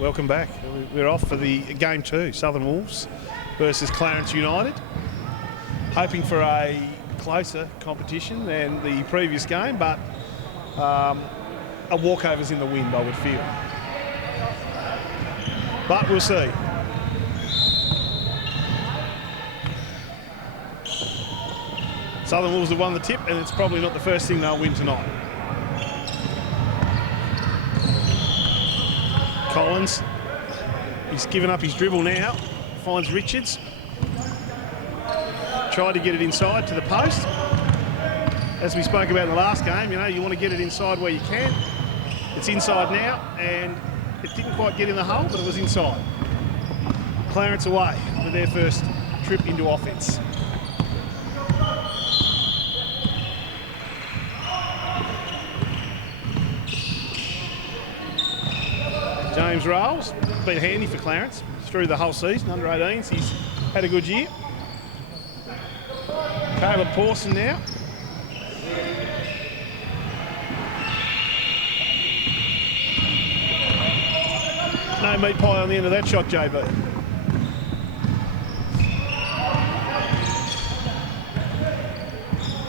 welcome back. We're off for the game 2, Southern Wolves versus Clarence United. Hoping for a closer competition than the previous game, but a walkover's in the wind, I would feel. But we'll see. Southern Wolves have won the tip, and it's probably not the first thing they'll win tonight. Collins, he's given up his dribble now, finds Richards. Tried to get it inside to the post. As we spoke about in the last game, you know, you want to get it inside where you can. It's inside now, and it didn't quite get in the hole, but it was inside. Clarence away with their first trip into offence. James Rolls, been handy for Clarence through the whole season, under 18s. He's had a good year. Caleb Pawson now. No meat pie on the end of that shot, JB.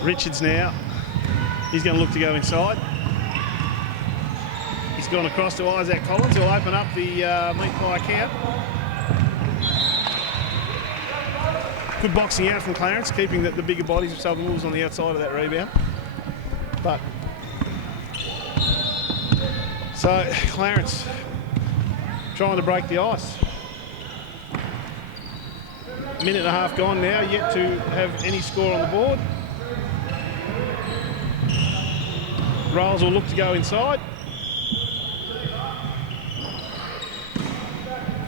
Richards now. He's going to look to go inside. He's gone across to Isaac Collins, who'll open up the meat pie count. Good boxing out from Clarence, keeping the bigger bodies of Southern Wolves on the outside of that rebound. But so Clarence trying to break the ice. Minute and a half gone now, yet to have any score on the board. Rolls will look to go inside.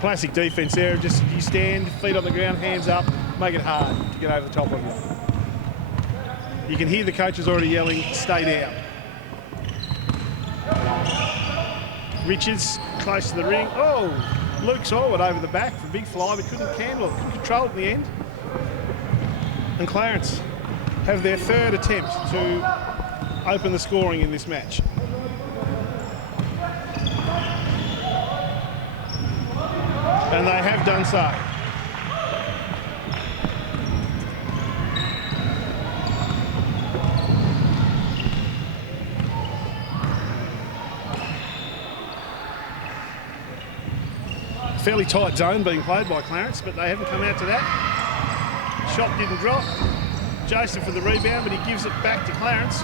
Classic defence there, just you stand, feet on the ground, hands up, make it hard to get over the top of you. You can hear the coaches already yelling, stay down. Richards close to the ring. Oh, Luke saw it over the back for a big fly, but couldn't control it in the end. And Clarence have their third attempt to open the scoring in this match. And they have done so. Fairly tight zone being played by Clarence, but they haven't come out to that. Shot didn't drop. Jason for the rebound, but he gives it back to Clarence.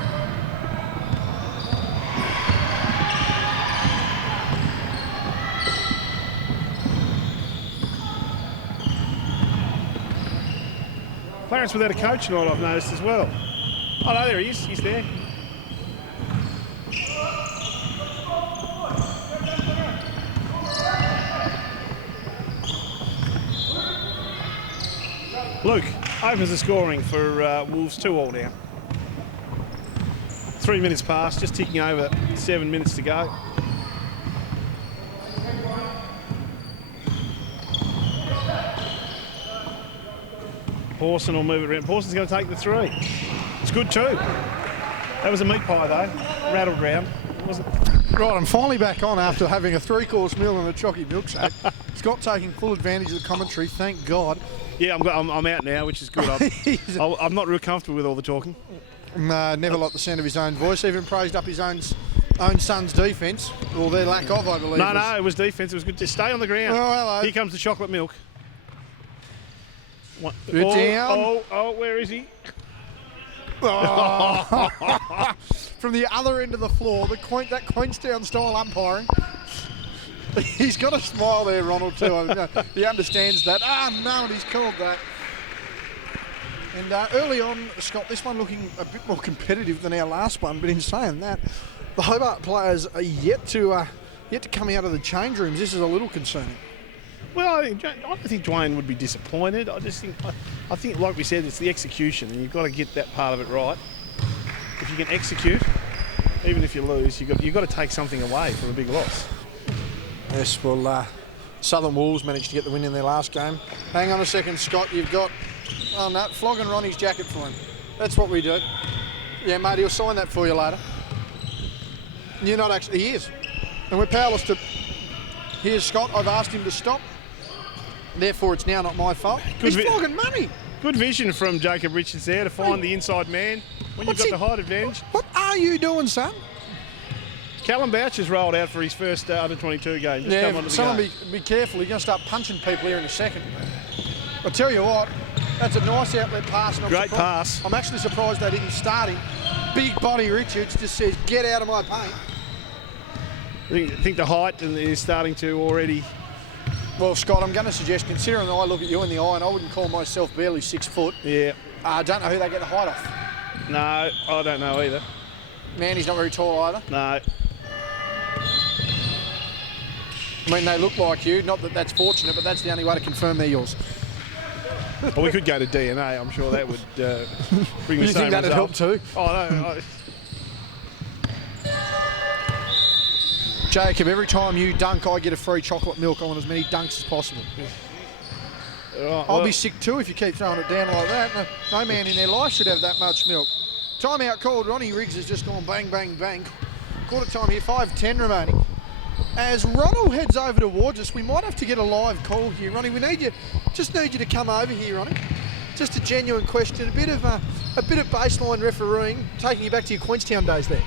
Clarence without a coach tonight, I've noticed as well. Oh no, there he is. He's there. Luke opens the scoring for Wolves, 2-2 now. 3 minutes past, just ticking over 7 minutes to go. Pawson will move it around. Pawson's going to take the 3. It's good too. That was a meat pie though, rattled round. Wasn't it? Right, I'm finally back on after having a 3-course meal and a chocky milkshake. Scott taking full advantage of the commentary, thank God. Yeah, I'm out now, which is good. I'm not real comfortable with all the talking. No, never liked the sound of his own voice. Even praised up his own son's defence, or their lack of, I believe. No, it was defence. It was good to stay on the ground. Oh, hello. Here comes the chocolate milk. Down. Oh, where is he? Oh. From the other end of the floor, that Queenstown style umpiring. He's got a smile there, Ronald, too. He understands that. No, and he's called that. And early on, Scott, this one looking a bit more competitive than our last one, but in saying that, the Hobart players are yet to come out of the change rooms. This is a little concerning. Well, I don't think Dwayne would be disappointed. I think, like we said, it's the execution, and you've got to get that part of it right. If you can execute, even if you lose, you've got to take something away from a big loss. Yes, well, Southern Wolves managed to get the win in their last game. Hang on a second, Scott. You've got flogging Ronnie's jacket for him. That's what we do. Yeah, mate, he'll sign that for you later. You're not actually, he is. And we're powerless to Here's Scott. I've asked him to stop. Therefore, it's now not my fault. He's flogging money. Good vision from Jacob Richards there to find the inside man when you've got the height advantage. What are you doing, son? Callum Boucher's rolled out for his first under-22 game. Just come onto the someone game. be careful. You're going to start punching people here in a second. I'll tell you what, that's a nice outlet pass. And Great pass. I'm actually surprised they didn't start him. Big body Richards just says, get out of my paint. I think the height is starting to already... Well, Scott, I'm going to suggest, considering I look at you in the eye, and I wouldn't call myself barely 6 foot. Yeah. I don't know who they get the height off. No, I don't know either. Man, he's not very tall either. No. I mean, they look like you. Not that that's fortunate, but that's the only way to confirm they're yours. Well, we could go to DNA. I'm sure that would bring the You same think that'd help result. too? Oh, no. Jacob, every time you dunk, I get a free chocolate milk. I want as many dunks as possible. Right, I'll be sick too if you keep throwing it down like that. No man in their life should have that much milk. Timeout called. Ronnie Riggs has just gone bang, bang, bang. Quarter time here, 5:10 remaining. As Ronald heads over towards us, we might have to get a live call here. Ronnie, we need you to come over here, Ronnie. Just a genuine question, a bit of baseline refereeing, taking you back to your Queenstown days there.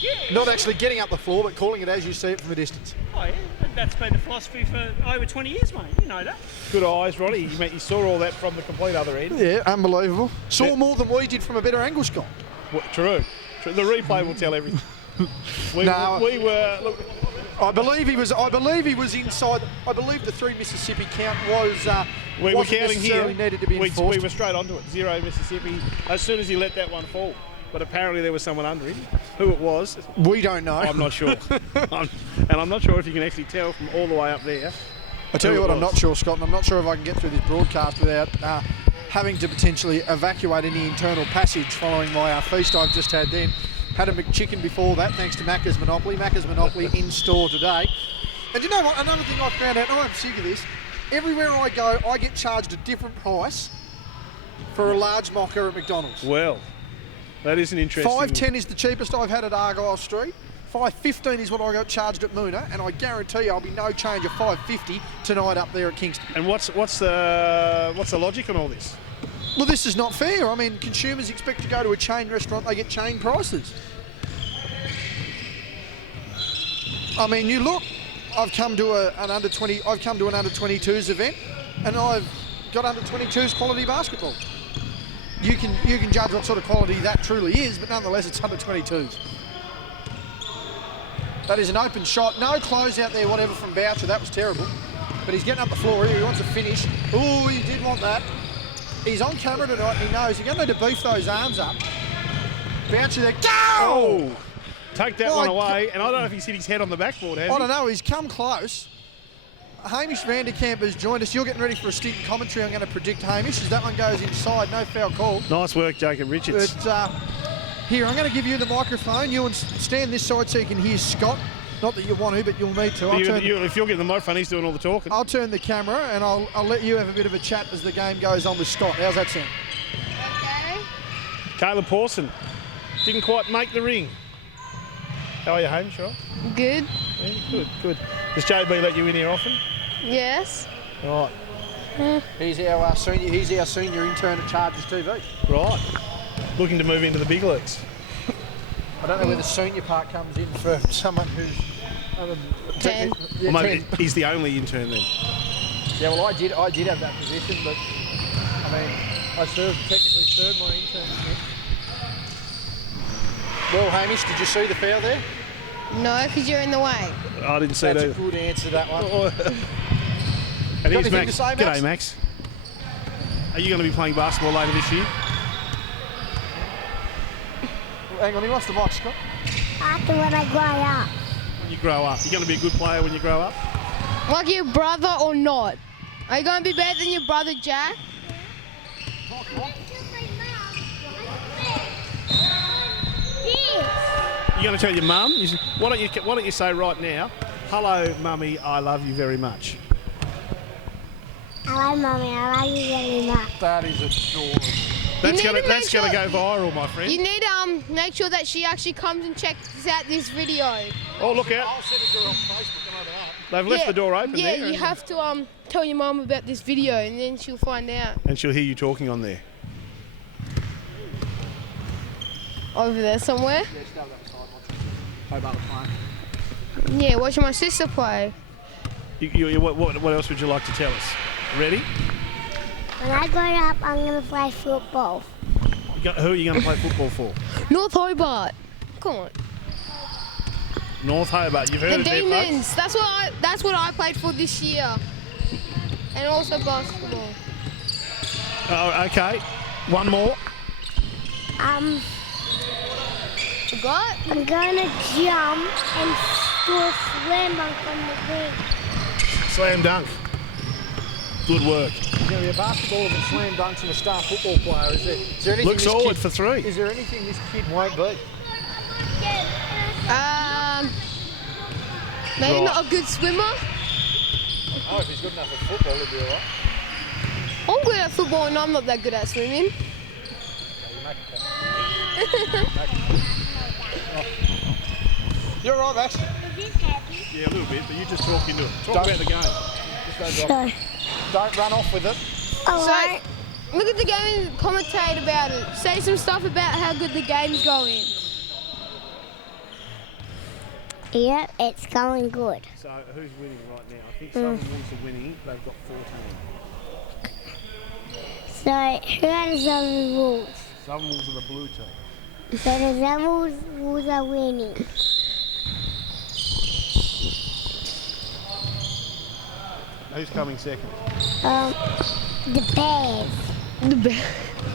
Yeah, not actually getting up the floor, but calling it as you see it from a distance. Oh yeah, that's been the philosophy for over 20 years, mate. You know that. Good eyes, Ronnie. You saw all that from the complete other end. Yeah, unbelievable. Saw more than we did from a better angle, Scott. Well, true. The replay will tell everything. We were. Look, I believe he was inside. I believe the 3 Mississippi count was. We were counting here. Needed to be enforced. We were straight onto it. 0 Mississippi. As soon as he let that one fall. But apparently there was someone under him. Who it was, we don't know. I'm not sure. I'm not sure if you can actually tell from all the way up there. I tell you what, I'm not sure, Scott, and I'm not sure if I can get through this broadcast without having to potentially evacuate any internal passage following my feast I've just had then. Had a McChicken before that, thanks to Macca's Monopoly. Macca's Monopoly in store today. And you know what? Another thing I found out, and I'm sick of this, everywhere I go, I get charged a different price for a large mocha at McDonald's. Well, that is an interesting... $5.10 is the cheapest I've had at Argyle Street. $5.15 is what I got charged at Moona, and I guarantee you I'll be no change of $5.50 tonight up there at Kingston. And what's the logic on all this? Well, this is not fair. I mean, consumers expect to go to a chain restaurant, they get chain prices. I mean, you look, I've come to an under 22s event, and I've got under 22s quality basketball. You can judge what sort of quality that truly is, but nonetheless, it's under 22s. That is an open shot. No close out there, whatever, from Boucher. That was terrible. But he's getting up the floor here. He wants to finish. Oh, he did want that. He's on camera tonight, and he knows he's going to need to beef those arms up. Boucher there. Go! Oh! Take that one away. And I don't know if he's hit his head on the backboard, has he? I don't know. He's come close. Hamish Vanderkamp has joined us. You're getting ready for a stint commentary. I'm going to predict Hamish as that one goes inside. No foul call. Nice work, Jacob Richards. But, here, I'm going to give you the microphone. You stand this side so you can hear Scott. Not that you want to, but you'll need to. If you're getting the microphone, he's doing all the talking. I'll turn the camera and I'll let you have a bit of a chat as the game goes on with Scott. How's that sound? Okay. Caleb Pawson didn't quite make the ring. How are you, Hamish? Right? Good. Yeah, good. Does JB let you in here often? Yes. Right. He's our senior intern at Chargers TV. Right. Looking to move into the big leagues. I don't know where the senior part comes in for someone who's 10. Yeah, Well, maybe 10. he's the only intern then. Yeah, well, I did have that position, but I mean, I technically served my internship. Well, Hamish, did you see the foul there? No, because you're in the way. I didn't see That's that. a good answer, that one. And here's anything Max. to say, Max? G'day, Max. Are you going to be playing basketball later this year? Hang on, he wants the mic, Scott. After when I grow up. When you grow up. You're going to be a good player when you grow up? Like your brother or not? Are you going to be better than your brother Jack? You're going to tell your mum? Why don't you say right now, hello, Mummy, I love you very much. Hello, Mummy, I love you very much. That is adorable. That's need going to make to sure- go viral, my friend. You need to make sure that she actually comes and checks out this video. Oh, look out. I'll send it to her on Facebook and over that. They've left the door open Yeah, there. you have to tell your mum about this video, and then she'll find out. And she'll hear you talking on there. Over there somewhere. Yeah, stay on the other side. Hobart playing. Yeah, watching my sister play. What else would you like to tell us? Ready? When I grow up, I'm going to play football. Who are you going to play football for? North Hobart. Come on. North Hobart. You've heard The of them, folks? Demons. That's what I played for this year. And also basketball. Oh, okay. One more. Forgot? I'm going to jump and do a slam dunk on the ring. Slam dunk. Good work. He's going to be a basketball and slam dunks and a star football player. Is there anything Looks this forward kid, for 3. Is there anything this kid won't be? Maybe Right. not a good swimmer. Oh, if he's good enough at football, he'll be all right. I'm good at football and I'm not that good at swimming. You're all right, Max. Yeah, a little bit, but you just talk into it. Talk Don't- about the game. Just don't, don't run off with it. Alright. So, look at the game and commentate about it. Say some stuff about how good the game's going. Yep, it's going good. So, who's winning right now? I think Southern Wolves are winning. They've got 14. So, who are the Southern Wolves? Southern Wolves are the blue team. So the Southern Wolves are winning. Who's coming second? The Bears.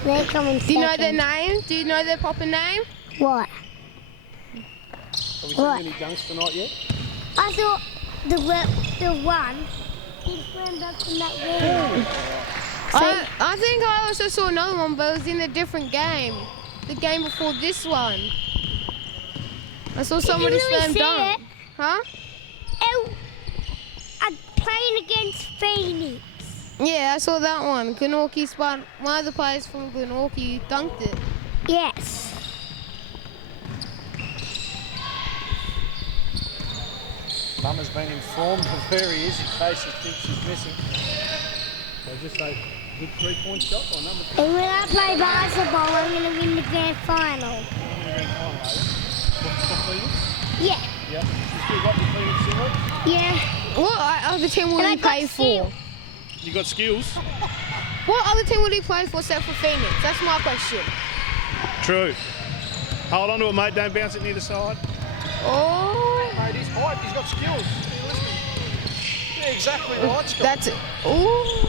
They're coming second. Do you know their name? Do you know their proper name? What? Have we What? seen any dunks tonight yet? I thought the one, he slammed up in that ring. I think I also saw another one, but it was in a different game. The game before this one. I saw somebody really slam see dunk. it? Huh? Oh, I'm playing against Phoenix. Yeah, I saw that one. Glenorchy spot. One of the players from Glenorchy dunked it. Yes. Mum has been informed of where he is in case he thinks he's missing. So just say, good 3-point shot or number 2. And when I play basketball, I'm going to win the grand final. Yeah. Yep. You still got your Phoenix singlet? Yeah. What other team will And he I got play for? skills. You got skills? What other team would he play for except for Phoenix? That's my question. True. Hold on to it, mate. Don't bounce it near the side. Oh, Mate, he's hyped. He's got skills. Yeah, exactly right, Scott. that's it. Ooh.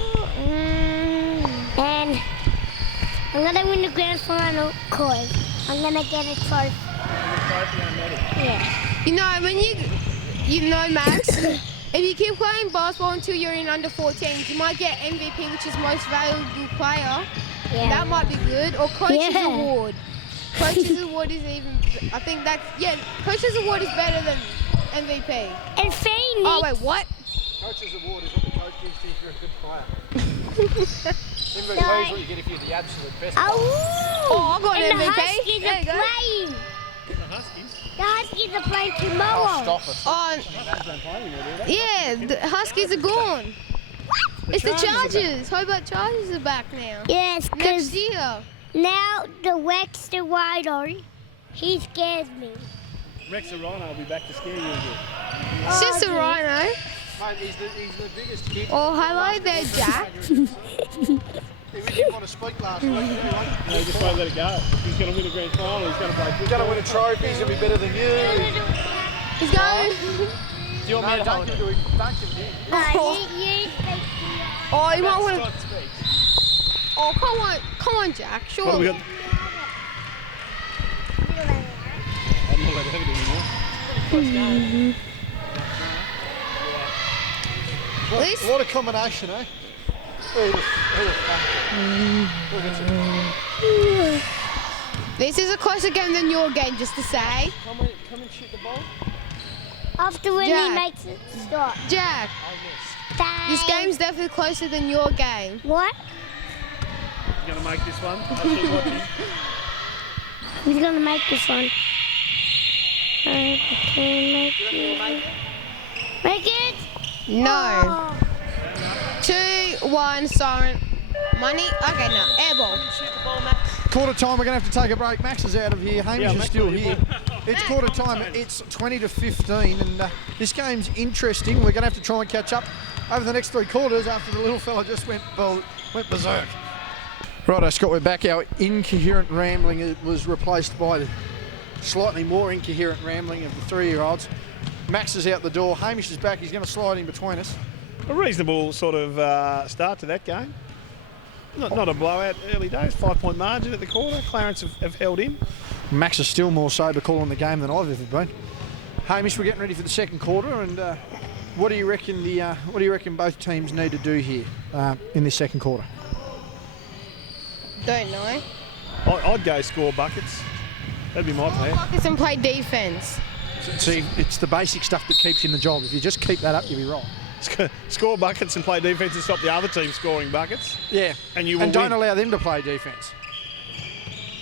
And I'm going to win the grand final because I'm going to get a trophy. Yeah. You know, when you know, Max, if you keep playing basketball until you're in under 14s, you might get MVP, which is most valuable player. Yeah. That might be good. Or Coach's Yeah. Award. Coach's Award is even, I think that's, yeah, Coach's Award is better than MVP. And Phoenix. Oh, wait, what? Coach's award is what the coach gives to you if you're a good player. MVP is what you get if you're the absolute best player. Oh, I got an and the MVP. Huskies There are you go. playing. The Huskies? The Huskies are playing tomorrow. Stop it. Oh, Don't play anymore, do they? yeah, the Huskies are gone. It's the Chargers. Hobart Chargers are back now. Yes, Next because year. now the Wexter Wido, he scares me. Rex the Rhino will be back to scare you again. It's just a dear. rhino. Mate, he's the biggest kid. Oh, hello there, Jack. He didn't want to speak last week. Anyway. No, you just won't let it go. He's going to win a grand final. He's going to play He's going to win a trophy. He's going to be better than you. He's going. Do you want me No, to hold don't it? give him. Don't give him. No, you speak to me. Oh, you might want to. Scott speaks. Oh, come on, Jack. What have we Sure. got? I'm not allowed to have it anymore. At least. What a combination, eh? Look at you. This is a closer game than your game, just to say. Come and shoot the ball. After when Jack. he makes it stop. Jack, this game's definitely closer than your game. What? He's going to make this one. I'll keep watching. Who's going to make this one? I can make it. Make it? No. 2-1 siren. Money? Okay, no. Air ball. Shoot the ball, Max. Quarter time, we're going to have to take a break. Max is out of here. Hamish is Max still will be here. It's quarter time. It's 20-15, and this game's interesting. We're going to have to try and catch up over the next 3 quarters after the little fella just went berserk. Righto, Scott, we're back. Our incoherent rambling was replaced by the slightly more incoherent rambling of the 3-year-olds. Max is out the door. Hamish is back. He's going to slide in between us. A reasonable sort of start to that game. Not a blowout early days, 5-point margin at the quarter. Clarence have held in. Max is still more sober calling the game than I've ever been. Hamish, we're getting ready for the second quarter, and what do you reckon both teams need to do here in this second quarter? Don't know. I'd go score buckets. That'd be my plan. Focus and play defense. See, it's the basic stuff that keeps you in the job. If you just keep that up, you'll be right. Score buckets and play defense and stop the other team scoring buckets. Yeah, and you will and don't win. allow them to play defence.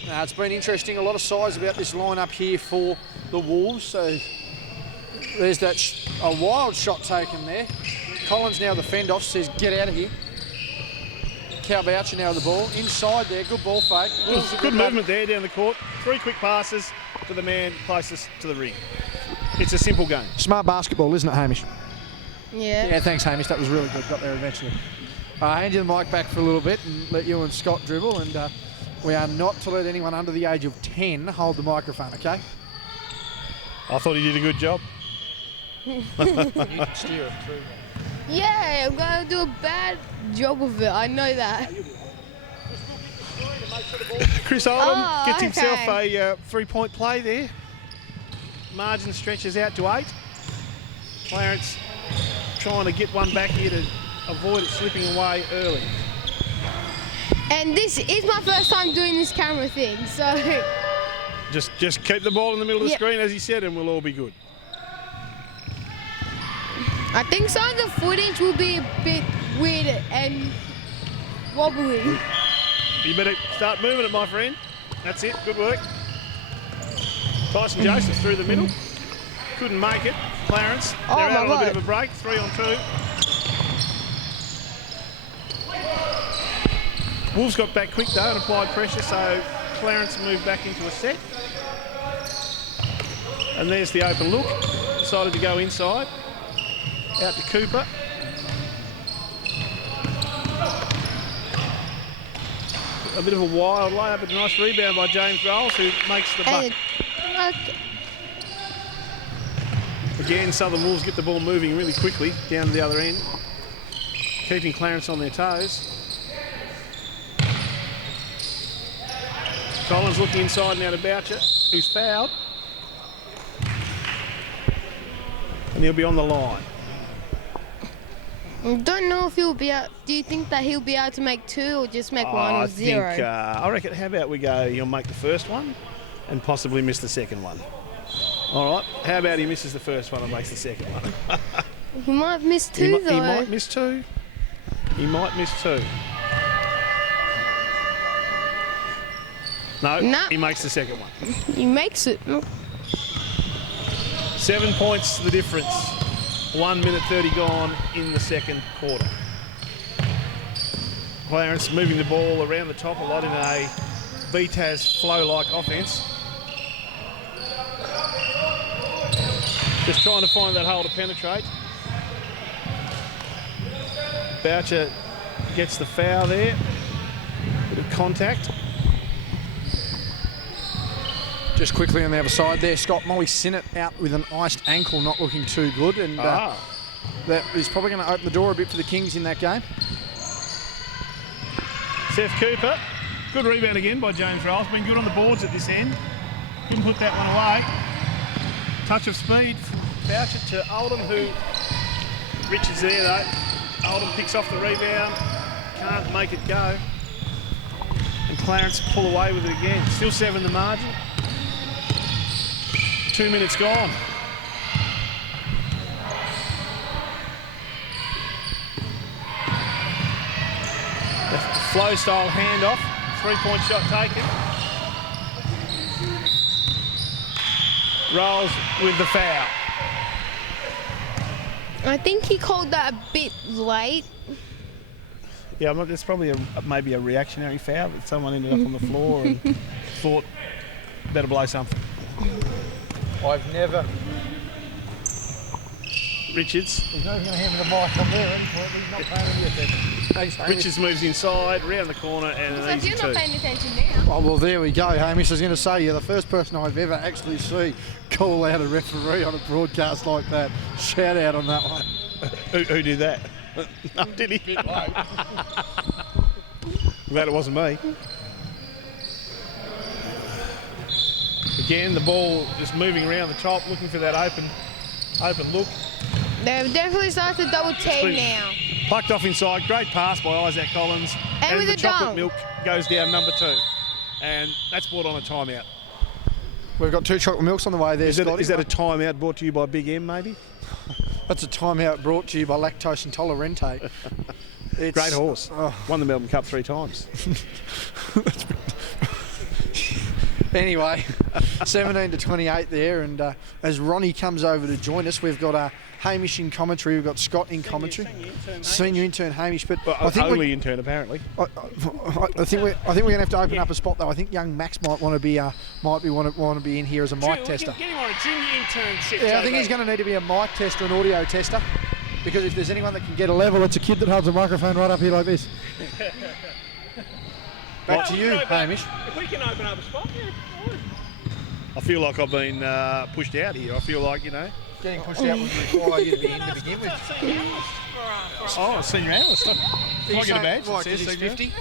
It's been interesting. A lot of size about this lineup here for the Wolves. So there's that a wild shot taken there. Collins now the fend off, says get out of here. Boucher now with the ball inside there. Good ball fake. Good movement there down the court. 3 quick passes to the man closest to the ring. It's a simple game. Smart basketball, isn't it, Hamish? Yeah. Yeah, thanks, Hamish. That was really good. Got there eventually. Hand you the mic back for a little bit and let you and Scott dribble. And we are not to let anyone under the age of 10 hold the microphone, okay? I thought he did a good job. You can steer it through. Yeah, I'm going to do a bad job of it. I know that. Chris Oldham Oh, gets okay. himself a 3-point play there. Margin stretches out to 8. Clarence trying to get one back here to avoid it slipping away early. And this is my first time doing this camera thing, so... Just keep the ball in the middle of the Yep. screen, as he said, and we'll all be good. I think some of the footage will be a bit weird and wobbly. You better start moving it, my friend. That's it. Good work. Tyson Joseph through the middle. Couldn't make it. Clarence, Oh, they're out my on a bit God. of a break. 3-on-2. Wolves got back quick though and applied pressure, so Clarence moved back into a set. And there's the open look. Decided to go inside. Out to Cooper. A bit of a wild layup, but a nice rebound by James Rolls, who makes the bucket. Okay. Again, Southern Wolves get the ball moving really quickly down to the other end, keeping Clarence on their toes. Collins looking inside now to Boucher, who's fouled. And he'll be on the line. I don't know if he'll be out. Do you think that he'll be able to make 2 or just make 1 I or 0? think, I reckon, how about we go, he'll make the first one and possibly miss the second one. All right, how about he misses the first one and makes the second one? He might miss 2 though. He might miss 2. He might miss 2. No, No. he makes the second one. He makes it. 7 points the difference. 1 minute 30 gone in the second quarter. Clarence moving the ball around the top a lot in a BTAS flow-like offense. Just trying to find that hole to penetrate. Boucher gets the foul there. Bit of contact. Just quickly on the other side there, Scott, Molly Sinnott out with an iced ankle, not looking too good, and that is probably going to open the door a bit for the Kings in that game. Seth Cooper, good rebound again by James Rolls. Been good on the boards at this end. Couldn't put that one away. Touch of speed from Boucher to Oldham, who Richards there though. Oldham picks off the rebound, can't make it go. And Clarence pull away with it again. Still 7 the margin. 2 minutes gone. The flow style handoff, 3-point shot taken. Rolls with the foul. I think he called that a bit late. Yeah, it's probably maybe a reactionary foul that someone ended up on the floor and thought better blow something. I've never. Richards. He's not going to hand me the mic on there. He's not paying me attention. Thanks, Hamish. Richards moves inside, round the corner, and So an if easy you're two. not paying attention now. Oh, well, there we go, Hamish. I was going to say, you're the first person I've ever actually seen call out a referee on a broadcast like that. Shout out on that one. Who did that? No, did he? Glad it wasn't me. Again, the ball just moving around the top, looking for that open look. They've definitely started to double team now. Plucked off inside. Great pass by Isaac Collins. And with the a chocolate dunk. milk goes down number 2. And that's brought on a timeout. We've got 2 chocolate milks on the way there, Is Scotty. that a timeout brought to you by Big M, maybe? That's a timeout brought to you by Lactose Intolerante. Great horse. Oh. Won the Melbourne Cup 3 times. Anyway, 17 to 28 there, and as Ronnie comes over to join us, we've got Hamish in commentary, we've got Scott in commentary, senior intern Hamish. But Well, I think only intern, apparently. I think we're going to have to open up a spot though. I think young Max might want to be in here as a mic tester. Get him on a junior internship. Yeah, I think he's going to need to be a mic tester, an audio tester, because if there's anyone that can get a level, it's a kid that holds a microphone right up here like this. Back to you, Hamish. If we can open up a spot, yeah. I feel like I've been pushed out here. I feel like, Getting pushed out would require you to be in to begin with. Oh, senior analyst. Can I get a badge? What, that 'cause says he's senior? 50?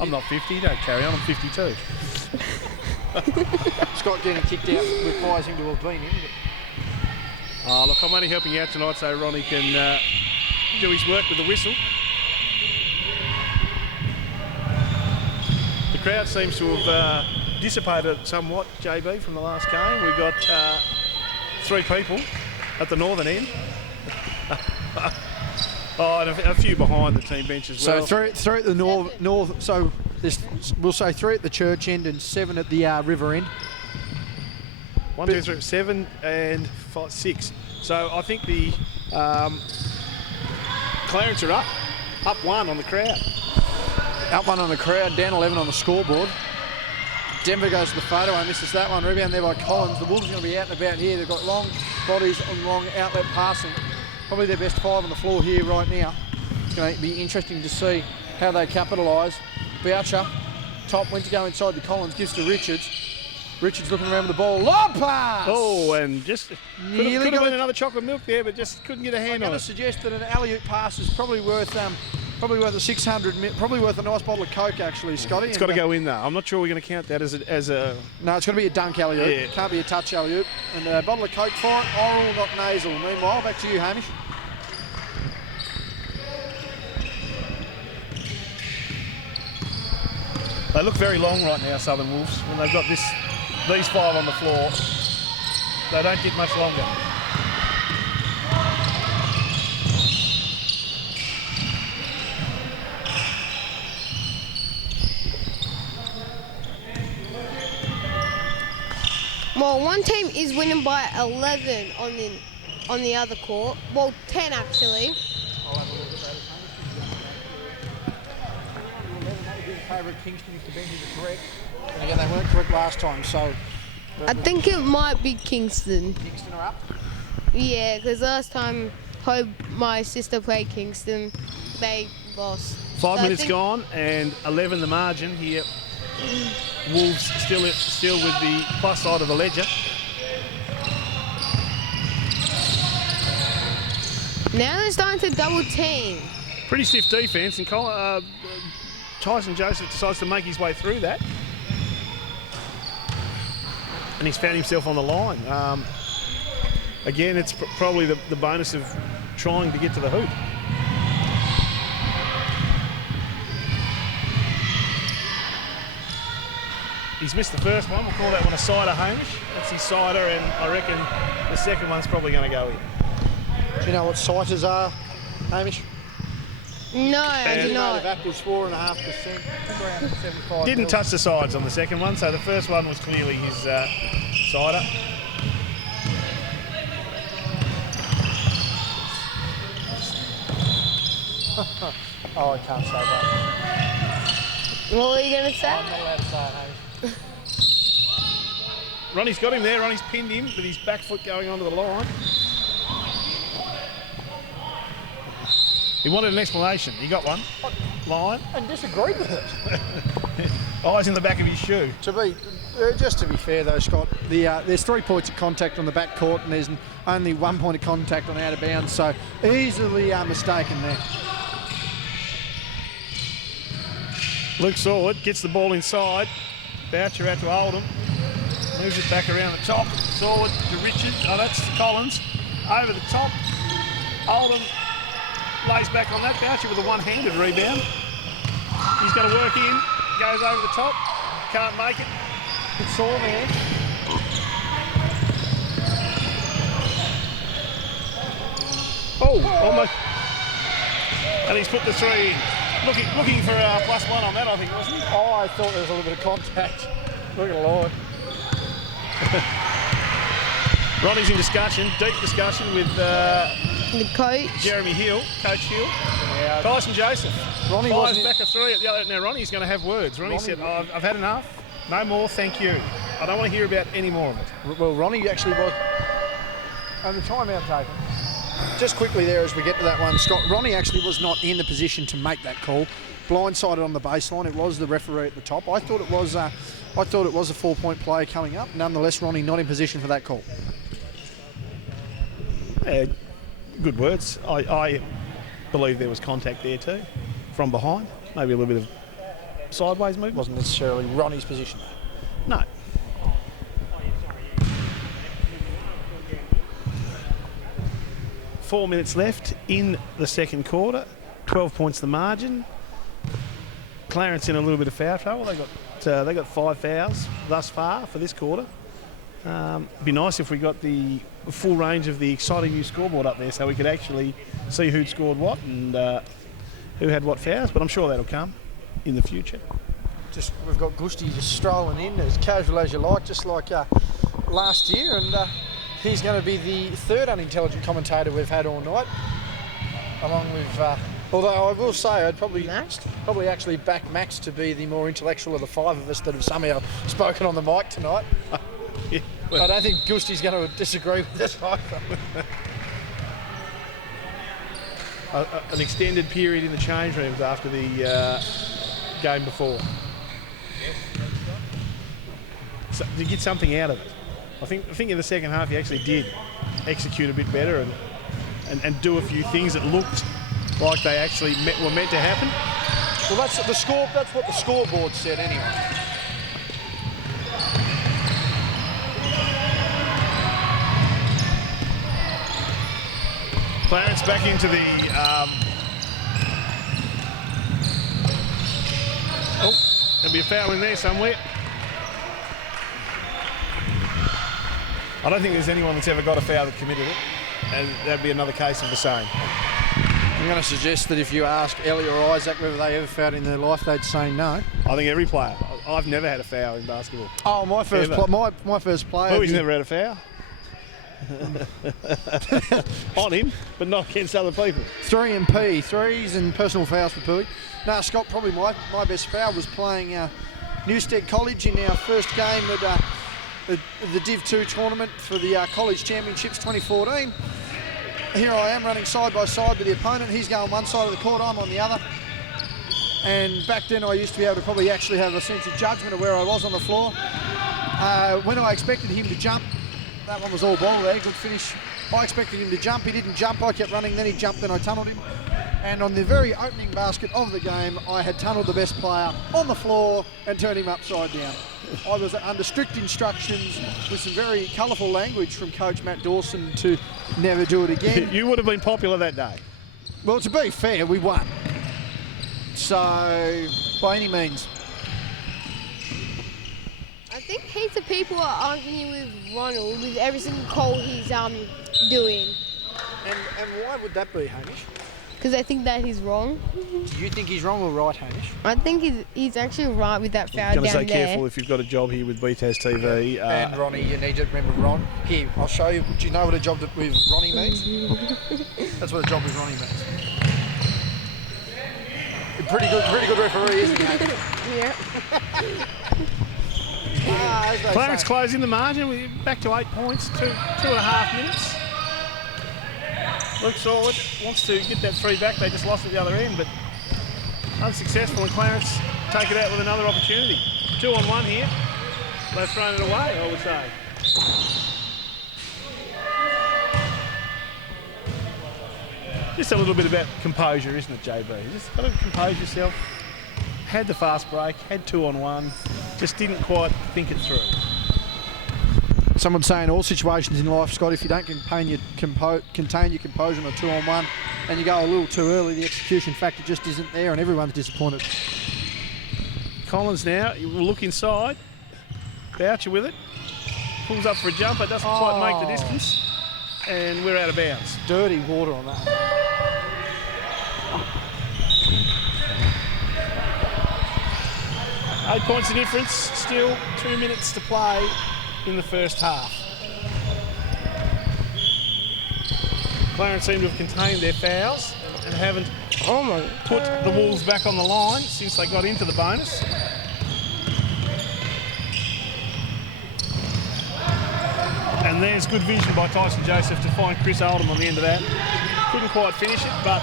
I'm not 50. Don't carry on. I'm 52. Scott getting kicked out requires him to have been in. Look, I'm only helping out tonight so Ronnie can do his work with the whistle. The crowd seems to have dissipated somewhat, JB, from the last game. We've got 3 people at the northern end. And a few behind the team bench as well. So 3 at the north. So we'll say 3 at the church end and 7 at the river end. 1, 2, 3, 7 and 5, 6. So I think the Clarence are up 1 on the crowd. Up 1 on the crowd, down 11 on the scoreboard. Denver goes to the photo and misses that one. Rebound there by Collins. The Wolves are going to be out and about here. They've got long bodies and long outlet passing. Probably their best 5 on the floor here right now. It's going to be interesting to see how they capitalise. Boucher, top, went to go inside the Collins, gives to Richards. Richards looking around with the ball. Lob pass! Oh, and just could Nearly have got been it. another chocolate milk there, but just couldn't get a I'm hand going on to it. suggest that an alley-oop pass is probably worth a 600, probably worth a nice bottle of Coke actually, Scotty. It's got to go in there. I'm not sure we're going to count that as a. No, it's going to be a dunk alley-oop. Yeah. Can't be a touch alley-oop. And a bottle of Coke for it, oral, not nasal. Meanwhile, back to you, Hamish. They look very long right now, Southern Wolves. When they've got these 5 on the floor, they don't get much longer. Well, one team is winning by 11 on the other court. Well, 10 actually. Favourite Kingston if the benches are correct. And again, they weren't correct last time, so I think it might be Kingston. Kingston are up. Yeah, because last time my sister played Kingston, they lost. 5 So I minutes think- gone and 11 the margin here. Wolves still with the plus side of the ledger. Now they're starting to double team. Pretty stiff defence, and Tyson Joseph decides to make his way through that. And he's found himself on the line. Again, it's probably the bonus of trying to get to the hoop. He's missed the first one. We'll call that one a cider, Hamish. That's his cider, and I reckon the second one's probably going to go in. Do you know what ciders are, Hamish? No, I do Made not. of apples, 4.5%. Around 75 Didn't mil. touch the sides on the second one, so the first one was clearly his cider. Oh, I can't say that. What were you going to say? I'm not allowed to say it, Ronnie's got him there. Ronnie's pinned him with his back foot going onto the line. He wanted an explanation. He got one. Line. and disagreed with it. Eyes in the back of his shoe. Just to be fair though, Scott, there's 3 points of contact on the back court and there's only 1 point of contact on out of bounds, so easily mistaken there. Luke Sword gets the ball inside. Boucher out to Oldham. Moves it back around the top. Sword to Richard. Oh, that's Collins. Over the top. Oldham lays back on that. Boucher with a one-handed rebound. He's got to work in. Goes over the top. Can't make it. It's all there. Oh, almost. And he's put the 3 in. Looking for a +1 on that, I think, wasn't he? Oh, I thought there was a little bit of contact. Look at the Lord. Ronnie's in discussion, deep discussion with The coach. Jeremy Hill, Coach Hill. Yeah. Tyson Joseph. Ronnie fires wasn't- back a 3 at the other. Now Ronnie's going to have words. Ronnie said, I've had enough. No more, thank you. I don't want to hear about any more of it. Well, Ronnie actually was. And the timeout taken. Just quickly there as we get to that one, Scott, Ronnie actually was not in the position to make that call. Blindsided on the baseline. It was the referee at the top. I thought it was a 4-point play coming up. Nonetheless, Ronnie not in position for that call. Good words. I believe there was contact there too, from behind. Maybe a little bit of sideways movement. Wasn't necessarily Ronnie's position. No. Four minutes left in the second quarter. 12 points the margin. Clarence in a little bit of foul trouble. They got 5 fouls thus far for this quarter. Be nice if we got the full range of the exciting new scoreboard up there so we could actually see who'd scored what and who had what fouls, but I'm sure that'll come in the future. Just we've got Gusty just strolling in as casual as you like, just like last year, and he's going to be the 3rd unintelligent commentator we've had all night, along with. Although I will say I'd probably actually back Max to be the more intellectual of the 5 of us that have somehow spoken on the mic tonight. Yeah, well, I don't think Gusty's going to disagree with this either. an extended period in the change rooms after the game before. So, to get something out of it. I think in the second half he actually did execute a bit better and do a few things that looked like they actually were meant to happen. Well, that's what the scoreboard said anyway. Clarence back into the there'll be a foul in there somewhere. I don't think there's anyone that's ever got a foul that committed it, and that'd be another case of the same. I'm going to suggest that if you ask Ellie or Isaac whether they ever fouled in their life, they'd say no. I think every player. I've never had a foul in basketball. Oh, my first player. Oh, he's never had a foul. On him, but not against other people. 3 and P, 3s and personal fouls for Pooey. No, Scott, probably my best foul was playing Newstead College in our first game at the Div 2 tournament for the College Championships 2014. Here I am running side by side with the opponent. He's going one side of the court, I'm on the other. And back then I used to be able to probably actually have a sense of judgment of where I was on the floor. When I expected him to jump, that one was all ball there, good finish. I expected him to jump, he didn't jump, I kept running, then he jumped, then I tunnelled him. And on the very opening basket of the game, I had tunnelled the best player on the floor and turned him upside down. I was under strict instructions with some very colourful language from Coach Matt Dawson to never do it again. You would have been popular that day. Well, to be fair, we won. So, by any means. I think heaps of people are arguing with Ronald with every single call he's doing. And why would that be, Hamish? Because I think that he's wrong. Do you think he's wrong or right, Hamish? I think he's actually right with that foul I'm down going to say there. careful if you've got a job here with BTAS TV. And Ronnie, you need to remember Ron. Here, I'll show you. Do you know what a job with Ronnie means? That's what a job with Ronnie means. pretty good referee, isn't he? Yeah. As they Clarence say. closing the margin. We're back to 8 points, 2.5 minutes. Looks forward, wants to get that 3 back. They just lost at the other end, but unsuccessful. And Clarence take it out with another opportunity. 2-on-1 here. They've thrown it away, I would say. Just a little bit about composure, isn't it, JB? Just got to compose yourself. Had the fast break, had 2-on-1, just didn't quite think it through. Someone saying all situations in life, Scott, if you don't contain your composure on a 2-on-1 and you go a little too early, the execution factor just isn't there and everyone's disappointed. Collins now, he will look inside, Boucher with it, pulls up for a jumper, doesn't quite make the distance, and we're out of bounds. Dirty water on that. 8 points of difference, still 2 minutes to play in the first half. Clarence seem to have contained their fouls and haven't put the Wolves back on the line since they got into the bonus. And there's good vision by Tyson Joseph to find Chris Oldham on the end of that. Couldn't quite finish it, but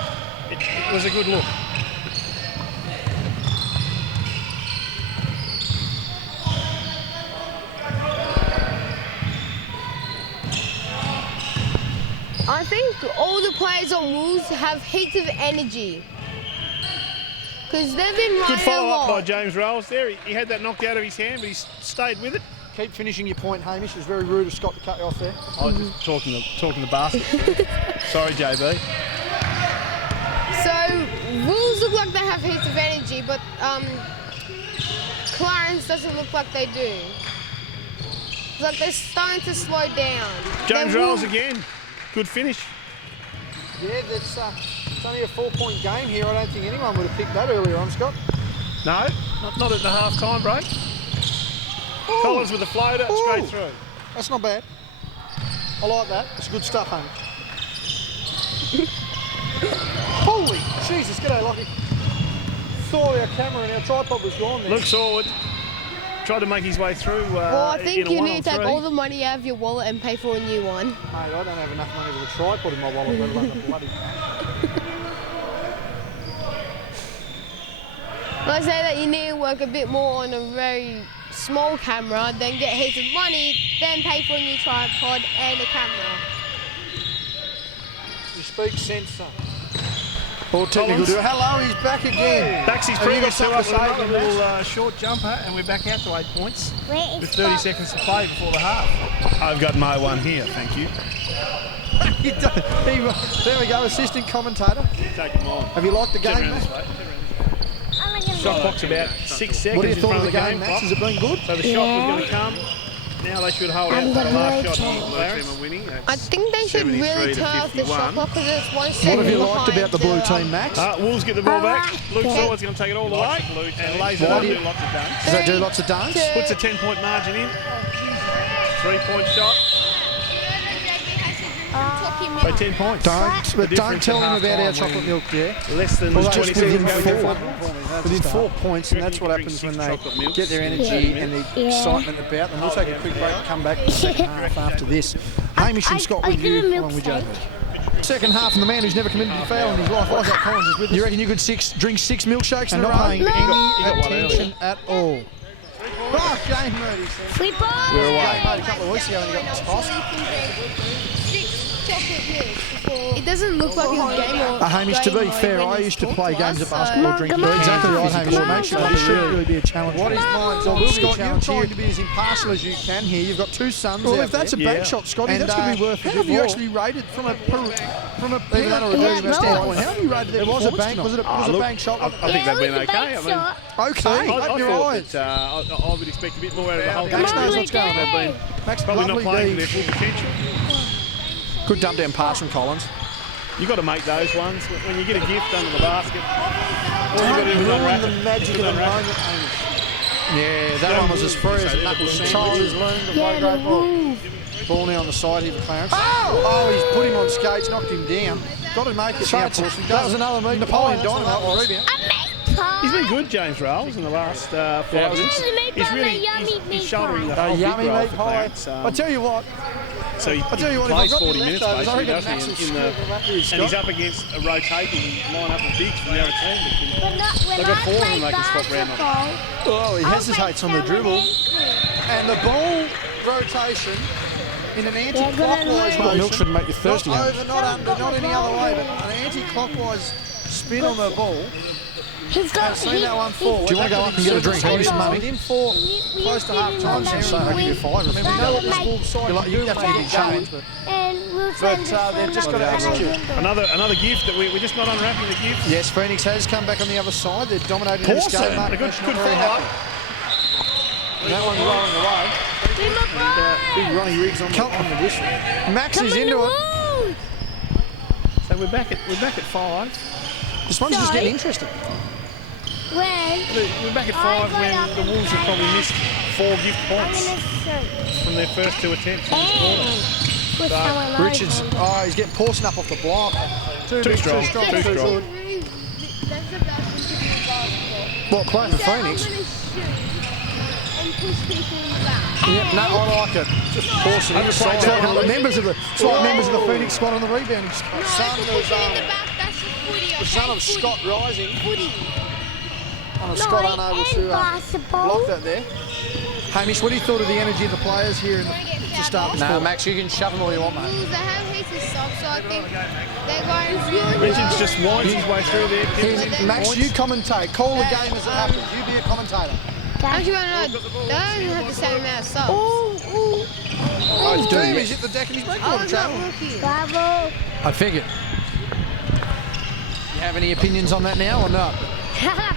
it was a good look. I think all the players on Wolves have heaps of energy. Because they've been running Good a follow-up by lot. James Rolls there. He had that knocked out of his hand, but he's stayed with it. Keep finishing your point, Hamish. It's very rude of Scott to cut you off there. I was just talking the basket. Sorry, JB. So Wolves look like they have heaps of energy, but Clarence doesn't look like they do. It's like they're starting to slow down. James They're Rolls Wolves- again. Good finish. Yeah, it's only a 4-point game here. I don't think anyone would have picked that earlier on, Scott. No, not at the half-time break. Collins with the floater, straight through. That's not bad. I like that. It's good stuff, Hamish. Holy Jesus, g'day, Lockie. Thought our camera and our tripod was gone there. Looks forward. Tried to make his way through. Well, I think in a you need to take 1-on-3. all the money out of your wallet and pay for a new one. Mate, I don't have enough money for the tripod in my wallet, let alone the bloody... I say that you need to work a bit more on a very small camera, then get heaps of money, then pay for a new tripod and a camera. You speak sense, son. Or technical Collins. do. Hello, he's back again. Backs his Have you got previous two something up to with say another to Max? little short jumper, and we're back out to 8 points Where is with 30 Scott? seconds to play before the half. I've got my one here, thank you. There we go, assistant commentator. Take them on. Have you liked the game, Max? I'm gonna Shot clock's about 6 seconds What do you in thought front of of the the game, Max? clock. Has it been good? So the shot was going to come. Now they should hold out I'm for the gonna last shot rotate. here. Clarence. I think they should 73 really to turn off the 51. shot clock because it's 1 What second have you liked behind about the blue team, Max? Wolves get the ball back. Luke Yeah. Forward's going to take it all the way and lays it Why up. do you- Lots of dunks. Does that do lots of dance? Puts a 10-point margin in. 3-point shot. So 10 points. But don't difference tell at him about our half-time chocolate when milk, yeah? Less than Well, 20 that's seconds within to go. within 4 points, and that's what happens when they get their energy and the excitement about them. We'll take a quick break and come back in the second half after this. Hamish and Scott I with did you, a milk along with steak. JB. Second half, and the man who's never committed a foul in his life, Isaac Collins, is with us. You reckon you could drink 6 milkshakes and No, not paying he got any one attention at all? Oh, Jane Moody. Free ball. Jane Moody a couple of weeks ago when he got tossed. It doesn't look like his game or Hamish, to be game fair, when I he's used to talked play to games us, of basketball Mum, drinking. come You're on. exactly right, Hamish. Come on, Makes come it on. should really be a challenge. What is mine? So will be a Scott, you're challenge trying here. to be as impartial as you can here. You've got 2 sons Well, out if that's a there. bank shot, Scotty, And, that's going to be worth a how bit have you more. actually rated from a Even that or a Yeah, dirty no. standpoint. How have you rated It was a bank. performance Was it tonight? a bank shot? I think Yeah, they've been it was a okay. bank I mean, shot. Okay, I open your thought eyes. that I would expect a bit more out of the whole Max game. knows Lovely what's going on. day. Max, Probably not lovely playing to D. their full potential. Good dump down pass from Collins. You've got to make those ones. When you get a gift under the basket, all you've got to do is Ruin unwrap the it. magic of the Unwrap moment, it. Hamish. Yeah, that one was as free as a knuckle sandwich. Child is learning to play Yeah, the great ball. Wolves. Ball now on the side here for Clarence. Oh, he's put him on skates, knocked him down. Got to make it now, Paulson. That was another move. Napoleon Dynamite on rebound. A mate. pie. He's been good, James Rolls, in the last 5 minutes. He's shouldering the whole big Yummy role meat for pie. Clarence. I tell you what. So he I'll tell you what, plays if I've got 40 any minutes leftovers, I basically, reckon doesn't Max he? will scoop them up with And he's up against a rotating lineup of bigs from the other team. When They've got I 4 of them play they can swap round on. basketball, Oh, he I'll hesitates on make the dribble. someone And the ball rotation in an gonna anti-clockwise move. motion. Milk shouldn't make you thirsty, Not James. over, not under, not any other way, but an anti-clockwise spin on the ball. He's got. I've seen that one forward. Do you want to go up and get a drink? I'll give you some money. Within 4, close to half time. So I'll give you 5 or I mean, we something. know what this Wolves side can do You have when to they give get change, going, but And we'll they've just got to execute. Another gift that we're just not unwrapping the gifts. Yes, Phoenix has come back on the other side. They're dominating this Pawson, game. Mark a good Nash not follow very up. happy. And that one's rolling away. big Ronnie Riggs on the whistle. Max is into it. So we're back at 5. This one's just getting interesting. When We're back at 5 when the Wolves have probably missed 4 gift I'm points gonna search. from their first 2 attempts in this quarter. Put someone else Richards, on. oh, he's getting Pawson up off the block. Too strong. Too strong. That's about to basketball. What, playing for So I'm Phoenix? gonna shoot and push people back. Yeah, no, I like it. Just Pawson inside. It's like the members of the Phoenix squad on the rebounding squad. No, Son if you push it in the back, that's the footy. the son of Footy. Scott Rising. Footy. Scott unable to basketball. block that there. Hamish, what do you thought of the energy of the players here to start this Nah, quarter? Max, you can shove them all you want, mate. Wolves, they have heaps of socks, so I think they're going really Richards just winds his way through there. gives Here, him Max, points. you commentate. Call the game as it happens. You be a commentator. Actually, no, they don't have the same amount of socks. Oh, he's doing it. He's hit the deck and he's making a lot Oh, of not trouble. rookie. Bravo. I figured. You have any opinions on that now or not?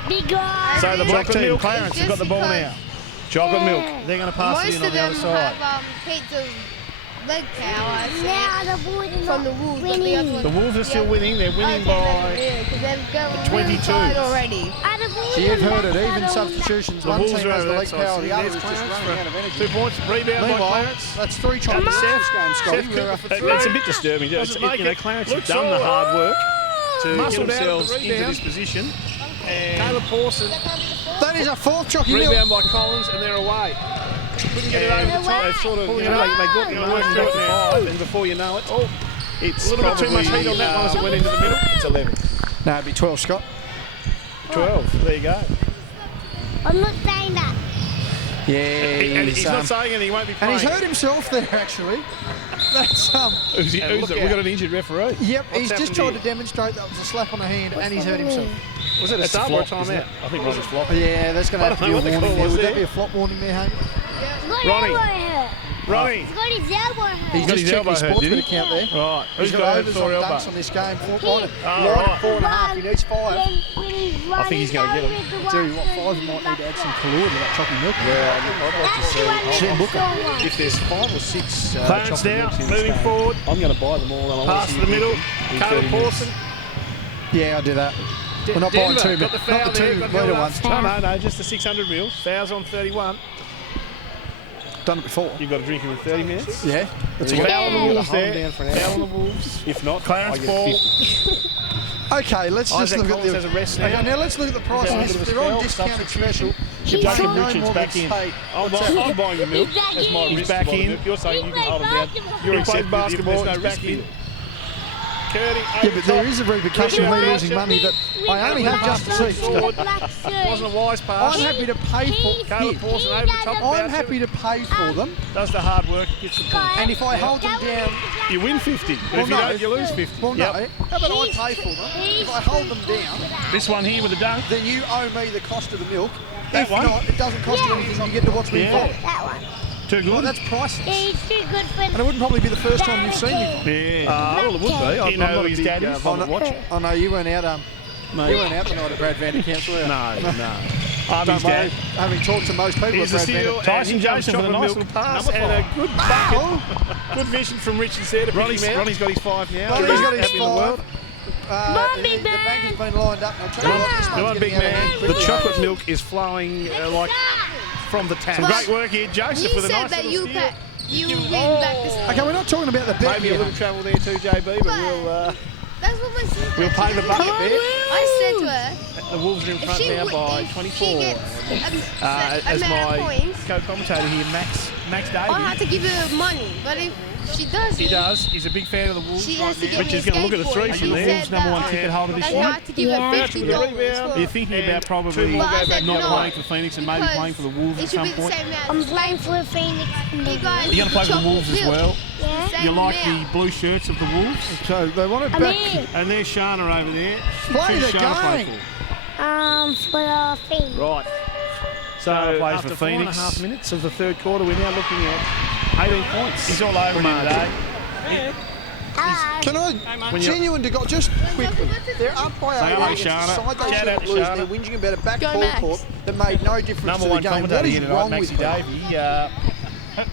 Big guy. So the black team, team, Clarence, have got the ball now. Chocolate milk. They're going to pass Most it in on of the other them side. have pizza leg power, I Now think, the Wolves from the Wolves. But the other The one, Wolves are still winning. They're winning by because they've got 22. tied already. So you've heard it, even substitutions. the One Wolves team are has over the that leg side. power, See, the other there's is just Clarence running out of for energy. 2 points. Rebound by Meanwhile, Clarence. that's 3 tries to Come South's game, on! Scotty. Seth We're Cooper up for for three. three. It's a bit disturbing. It's, Clarence has done the hard work to Muscled get out of themselves the into rebound. this position. And Caleb Pawson, That is a fourth Chucky Milk. rebound by Collins, and they're away. Couldn't get it over the top. They sort of, they got the work through it now, and before you know it, it's a little bit too much heat on that one as it went into the middle. It's 11. No, it'd be 12, Scott. 12. There you go. I'm not saying that. Yeah, And he's not saying anything. He won't be and playing. he's hurt himself there, actually. That's Who's and look we out. got an injured referee. Yep, What's he's just happened tried here? to demonstrate that was a slap on the hand, and he's hurt himself. Was it a That's a start or a flop, isn't timeout? I think Ronnie's flop. Yeah, that's going to have to be a I don't know what the warning call there. was Would that there. be a flop warning there, Hank? He's got Ronnie. elbow hurt. Ronnie. He's got his elbow hurt. He's got just his checking elbow his hurt, sports did bit he? account there. Right. He's Who's got got overs sore on elbow? dunks on this game. right. 4.5. He needs 5. When he's I think he's gonna get him. Tell you what, 5 might need to add some colour to that chocolate milk. I'd like to see. Shane Booker. If there's 5 or 6 Clarence chocolate now, milks in this moving game, forward. I'm going to buy them all. And I want Pass to to see the if middle. in Caleb 30 minutes. Pawson. Yeah, I'll do that. We're not buying Denver two, got the but foul not the there. 2 Got later held up. ones. No, just the 600 mils. Fouls on 31. Done it before. You've got to drink him in 30 minutes. Yeah. That's Foul what. on the Hold Wolves them there. down for an hour. Foul on the Wolves. If not, Clarence I get ball. 50. Okay, let's just Isaac look at Collins the. has a rest now. Okay, now let's look at the price. Down a of bit this. of a They're on spell. discounted special. He's You're paying on- no Richards more back than in. eight. I'm buying the milk. He's back As my in. wrist back to buy the in. milk. You're saying you can He hold him plays down. basketball. You're He plays accepting basketball, there's he's no back risk in. Curdy, Yeah, but there is a repercussion of me losing money that I only have just received. Forward. Black shirt. Wasn't a wise pass. I'm happy to pay for Caleb here. Pawson over the top. I'm about happy to pay for them, Does the hard work, gets the point. and if I hold them down, You win 50. But well, if you no, don't, you lose 50. Well, Yep. no. How about I pay for them? If I hold them down, This one here with the dunk. then you owe me the cost of the milk. That If one? not, it doesn't cost you anything. You get to watch me Yeah. fight. That one. Too Well, good. that's priceless. He's too good for And it wouldn't probably be the first time you've seen me. Yeah. Well, it would be. I'm You know not a his big dad is? vomit watcher. Oh no, you weren't out. You weren't out the night at Brad Vanderkamp's, were you? No. I'm Don't his worry. dad. Having talked to most people Here's at the Brad steal. Vanderkamp. Tyson and Jameson for the chocolate nice milk. little pass Number and a good bucket. Wow. Good vision from Richards there to Ronnie's pick him out. got his 5 now. Ronnie's got his Happy in the world. five. big The bank has been lined up. And I'll tell you what, this Come one's on, big getting out of man. hand The quickly. chocolate milk is flowing like from the tap. Some great work here, Joseph, You with a said nice that little steal. you win back this. Okay, we're not talking about the bet Maybe a here. little travel there too, JB, but That's what my sister. we'll pay the bucket there. I said to her, the Wolves are in If front she now wi- by if 24. she gets As amount of my points, co-commentator here, Max I have Davey. to give her money. But if she doesn't, He does. He's a big fan of the Wolves. she has to right get now. me Richard's a going to look at the three skateboard. from She there. said Wolves number one that, ticket holder this that year. I have to give Yeah. her Voucher with a $50 rebound. for You're thinking And about two probably more But I go back, said not no, playing for Phoenix and maybe because playing for the Wolves it at should some be the point. same amount. I'm playing for Phoenix. You guys You're going to play for the Wolves as well. Yeah. Same You like the amount. blue shirts of the Wolves? So they want it I'm back. in. And there's Shana over there. Play Who's the Shana play game. For the Phoenix. Right. So Shana plays after for 4.5 Phoenix. minutes of the third quarter, we're now looking at 18 points. He's all over me today. Hello. Can I genuine to God, just quickly, they're up by Say 8 hello, against the Shana. side they Shout out should to lose. Shana. They're whinging about a back Go, ball Max. court that made no difference Number to the one game. What commentator is here tonight, wrong with Maxie them? Davey.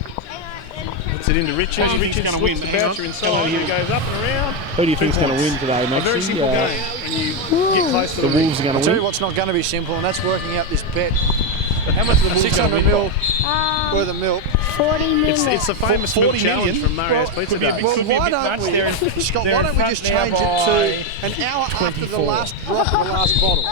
Puts it into Richards. Who do you think's Richards gonna win? looks the Hang on. voucher inside. He goes up and around. Who do you think's going to win today, A Maxie? very simple game. When you get close to The the Wolves are going I'll to tell you win. what's not going to be simple, and that's working out this bet. How much are the Wolves going 600 to win? mil by? worth of milk. 40 minutes. It's the famous 40 milk challenge million? from Mario's Pizza. could be a big- Well, could be a why bit don't much. They're in- we, Scott, they're why in don't we just front change now it to an hour after the 24. last drop of the last bottle?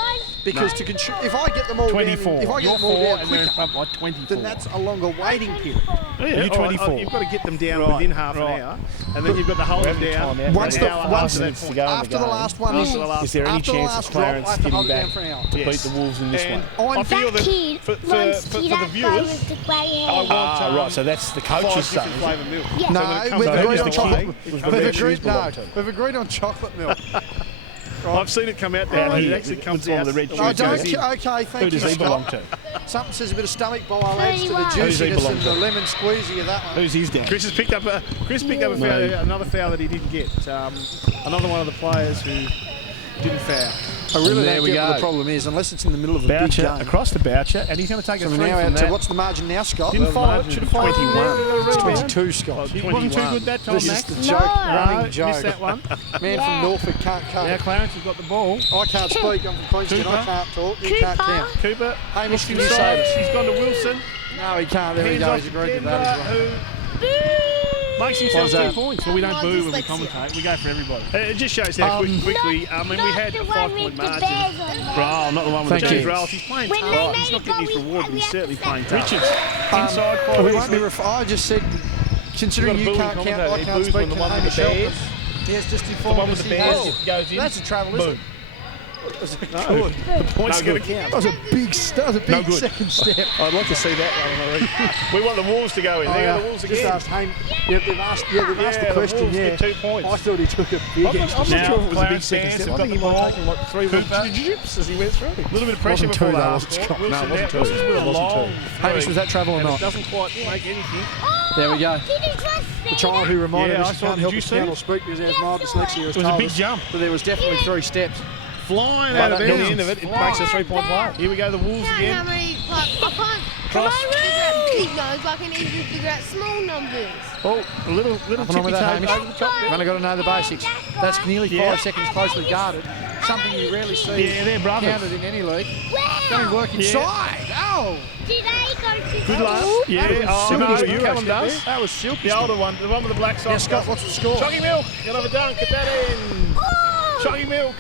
Because if I get them all 24. down, if I You're get them all 4 down and they're in quicker, front by 24. then that's a longer waiting period. Yeah, you 24? You've got to get them down Right, within half right. an hour, and then you've got to hold them Every down time out. Once an the- hour once after that minutes to point. go in After the game. last one, After the last Is there any after the chance last of drop, I Clarence have to getting hold it down back for an hour. to Yes. beat the Wolves in this And one? I feel That that kid for wants to the see that viewers, guy with the grey I hair. want Right, so that's the 5 coach's son. different flavour milk. Yeah. So No, when it comes we've to agreed the on play, chocolate. it We've comes out. agreed, no, we've agreed on chocolate milk. I've seen it come out down Down here. It here. actually comes It's one out. of the red Oh, shirts. don't, Who's he- okay, Who thank you, does he belong Scott. to? Something says a bit of stomach bile adds to the 31. Who's he juiciness belong and to? the lemon squeezy of that one. Who's his dad? Chris has picked up a foul, another foul that he didn't get. Another one of the players who didn't foul. I really And there don't we get what go. the problem is, unless it's in the middle of a big Boucher game. across the Boucher, and he's going to take So a we're three now from out to, that. what's the margin now, Scott? Didn't follow it, should have followed 21. It's 22, Scott. He wasn't too good that time, This is Max. the joke, No. running No, joke. missed that one. Man Yeah. from Norfolk can't Now cut. Clarence has got the ball. I can't speak, I'm from Queensland, I Cooper. can't talk, you can't Cooper. count. Cooper Hamish, looks can you inside. say this? He's gone to Wilson. No, he can't, there he Hands goes, off he's to agreed to Denver, that as well. who makes himself What's 2 that? points. Well, we don't No, boo when we dyslexia. commentate. We go for everybody. It just shows how quickly. I mean, we had the a one 5-point with the margin. bears on there. Oh, not the one with Thank the James you. Ralph. He's playing When tough. they He's made not it getting his go, reward, but we he's have certainly to playing say- tough. Richards, inside quite We won't be easily. I just said, considering You've you got a can't booing count, I commentator. can't He boos speak, when the can one with Hamish the help bears. us? He has just The informed one with us the he bears has. goes in. That's a travel, isn't it? Boom. Good. The points No going to good. count. That was a big good. second step. I'd like to see that one. We want the Wolves to go in. There go the Wolves Just again. asked Hayne. Yeah, they've asked the question. Wolves Yeah, get 2 points. I thought he took a big I'm extra not step. sure if it was a big Clarence second fans step. have I got think the he might ball. have taken, what, 3 Cooper. jips as he went through. A little bit of pressure Wasn't before two, the though, half. was it, Scott? Wilson No, it wasn't now- two. Wilson's with a It wasn't long Hamish, three, was that travel or and not? it doesn't quite make anything. There we go. Did you just The see child that? who reminded Yeah, I us saw it. can't Did help you but see count it? or speak because he has mild dyslexia. It was a big jump. But there was definitely 3 steps. Flying Well, out of that bounds. hits the end of it, it makes a 3-point play. Here we go, the Wolves Count how again. many, like, I can't Cross. figure out big numbers, but I can easily figure out small numbers. Oh, a little Nothing wrong tippy with that, toe Hamish. over the top You've there. only got to know the basics. That's nearly 5 seconds closely guarded. Something you rarely see Yeah, they're brothers. counted in any league. Wow. Going to work Yeah. inside. Oh! Did they go to Good luck. Yeah, That was oh, silky no, stuff. Callum does. That was silky The stuff. older one, the one with the black Yeah, socks. Scott, what's the score? Choggy Milk, he'll have a dunk at that end. Oh. Choggy Milk.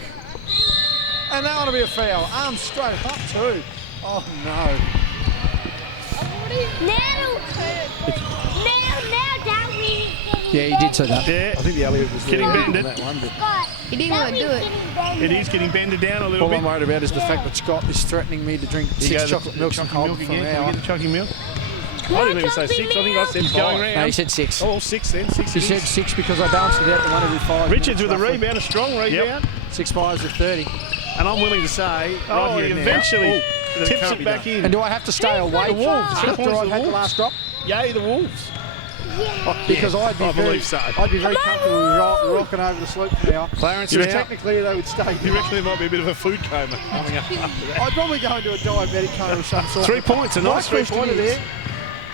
And that ought to be a foul. Arms straight up too. Oh no. Now that we Yeah, he did say that. Yeah, I think the alley was getting bended. that one, but Scott. He didn't want to do it. It is getting bended down a little All bit. I'm worried about is the fact that Scott is threatening me to drink Here you 6 go, chocolate the milks and Choggy cold Milk for an again. Can we hour. get the Choggy Milk? I didn't even say 6. I think I said it's going round. No, he said 6. Oh, 6 then. 6 He it said is. 6 because I balanced it out to 1 every 5 Richards with a minutes, roughly. rebound, a strong rebound. 6 5s of 30. And I'm willing to say, right he here eventually now, tips it back in. And do I have to stay awake The Wolves. 2 after points to I've the had the Wolves. last drop? Yay, the Wolves. Because I'd be I very, believe so. I'd be very comfortable with rocking over the slope now. Clarence You now. technically they would stay. You reckon there might be a bit of a food coma coming up after that? I'd probably go into a diabetic coma of some sort. 3 points, a My nice question 3-pointer is, there.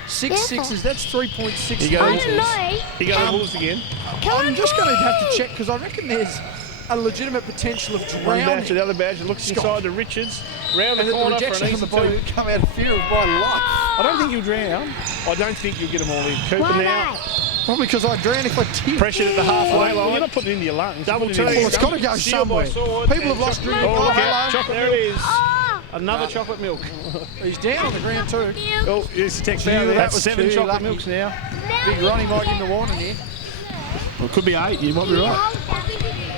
6 sixes, that's 3.6 He goes- I meters. don't know. He got the Wolves again. I'm just going to have to check because I reckon there's a legitimate potential of One drowning. badge to the other badge. Looks Scott. inside to Richards. Round And the the corner for rejection an from the easy body 2. would come out of fear of my life. I don't think you'll drown. I don't think you'll get them all in. Cooper Why now. not? Probably because I'd drown if I did. Pressured at the halfway line. You're not putting it into your lungs. Double You're putting it team. Well, it's got to go Steal by somewhere. sword People have and lost chocolate- drinking. Oh, look hello. out. Chocolate there it is. Another chocolate milk. He's down on the ground too. Oh, here's the text Gee, now. that That's was 7 too chocolate lucky. milks now. Big Ronnie might give him the warning here. Well, it could be 8. You might be right.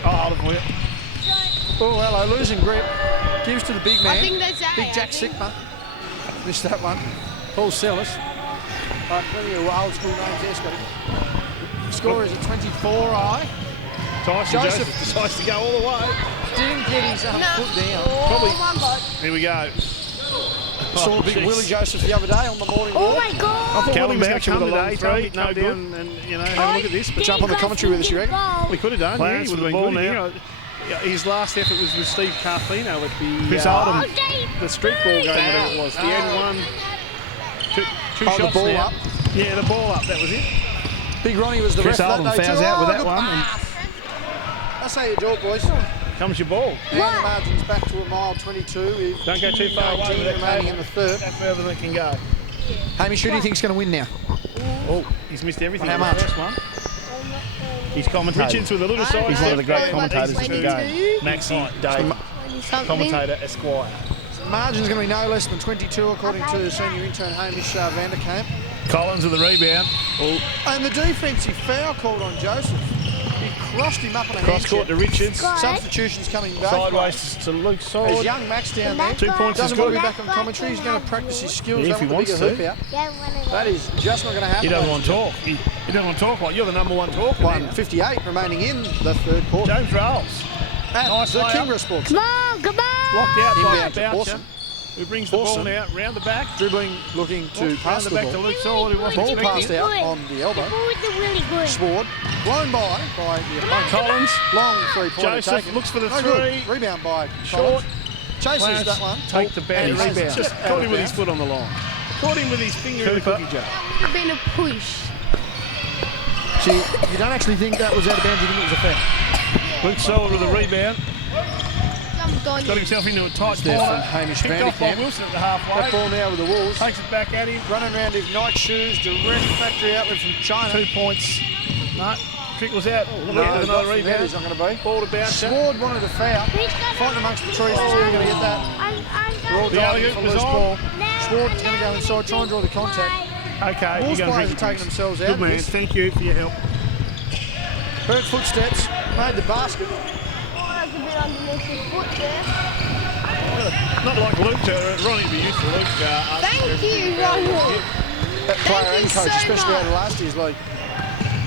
I'll hold it for you. Oh, hello, losing grip. Gives to the big man. I think that's A. Big I Jack think. Sigma. Missed that one. Paul Sellis. Plenty of old school names there, Scotty. Score is a 24-eye. Tyson Joseph. Joseph decides to go all the way. Didn't get his No. foot down. Oh my God. Here we go. Saw big jeez. Willie Joseph the other day on the morning Oh walk. my I God. thought Willie Callum was going to Boucher come with a long today, three, tell me no no down and have a look at this. But Jump on the commentary with us, you reckon? we could have done. Clarence Yeah, he would with have the been ball good now. here. Yeah, his last effort was with Steve Carfino at Chris the Oldham. Oh, Dave. the street ball game, whatever it was. The N1. Two Oh, the shots ball now. up. Yeah, the ball up. That was it. Big Ronnie was the Chris ref Oldham that day fouls too. out with that good one. pass. That's how you do it, boys. Comes your ball. And the margin's back to a mile 22 with Don't go too far away 19 with that remaining cable. in the third. That's further than it can go. Hamish, who do you think's going to win now? Oh, he's missed everything. How in the much? first one. He's commentating. Richards with a little side. He's one of the great step. commentators of the 22. game. Maxie Dave, Something. commentator Esquire. The margin's going to be no less than 22 according to senior intern Hamish Vanderkamp. Collins with the rebound. And the defensive foul called on Joseph. He crossed him up on a Cross court to handshake. Richards. Substitutions coming back. Sideways to Luke As Sword. young Max down there 2 points is doesn't want to good. be back on commentary. He's going to practice his skills. Yeah, if They he want the wants bigger to. hoop out. Get one of That is just not going to happen. He doesn't want to talk. He doesn't want to talk like you're the number one talker. now. 1:58 remaining in the third quarter. James Rolls. At Nice the layup. Kingra Sports. Come on, come on. Blocked out by Inbound to Boucher, Orson. who brings the Orson. ball now round the back. Dribbling, looking to pass Round the the back to ball. Luke Sword, who wasn't Ball passed expecting it. out on the elbow. Who is the really good? Sword, blown by the opponent. Collins. Long three-pointer Joseph taken. looks for the No three. good. Rebound by Short. Collins. Chases Clarence that one. take the bad And rebound. rebound. Just Out caught of him with his bounds. foot on the line. Caught him with his finger in the Cooper. cookie jar. Would have been a push. See, you don't actually think that was out of bounds, you think it was a foul. Luke Sword with a rebound. Jumped on Got you. himself into a tight There corner. from Hamish Picked off by Vanderkamp. Wilson at the That halfway. ball now with the Wolves. Takes it back at him. Running around his Nike shoes, direct factory outlet from China. 2 points. No, trickles out. Look No, at another not from there, rebound. he's not going to be. Ball to Boucher. Sword wanted a foul. Fighting amongst the trees, he's never going to get that. We're all The diving alley-oop for was loose on. ball. Sword's going to go inside, try and draw the contact. Okay, Wolves you're going players to are taking themselves out Good of man. this. Thank you for your help. Heard footsteps, made the basket. That's a bit underneath his foot there. Not like Luke. Ronnie would be used to Luke. Thank you, Ronald. That player Thank and you coach, so especially out of much. last year's league.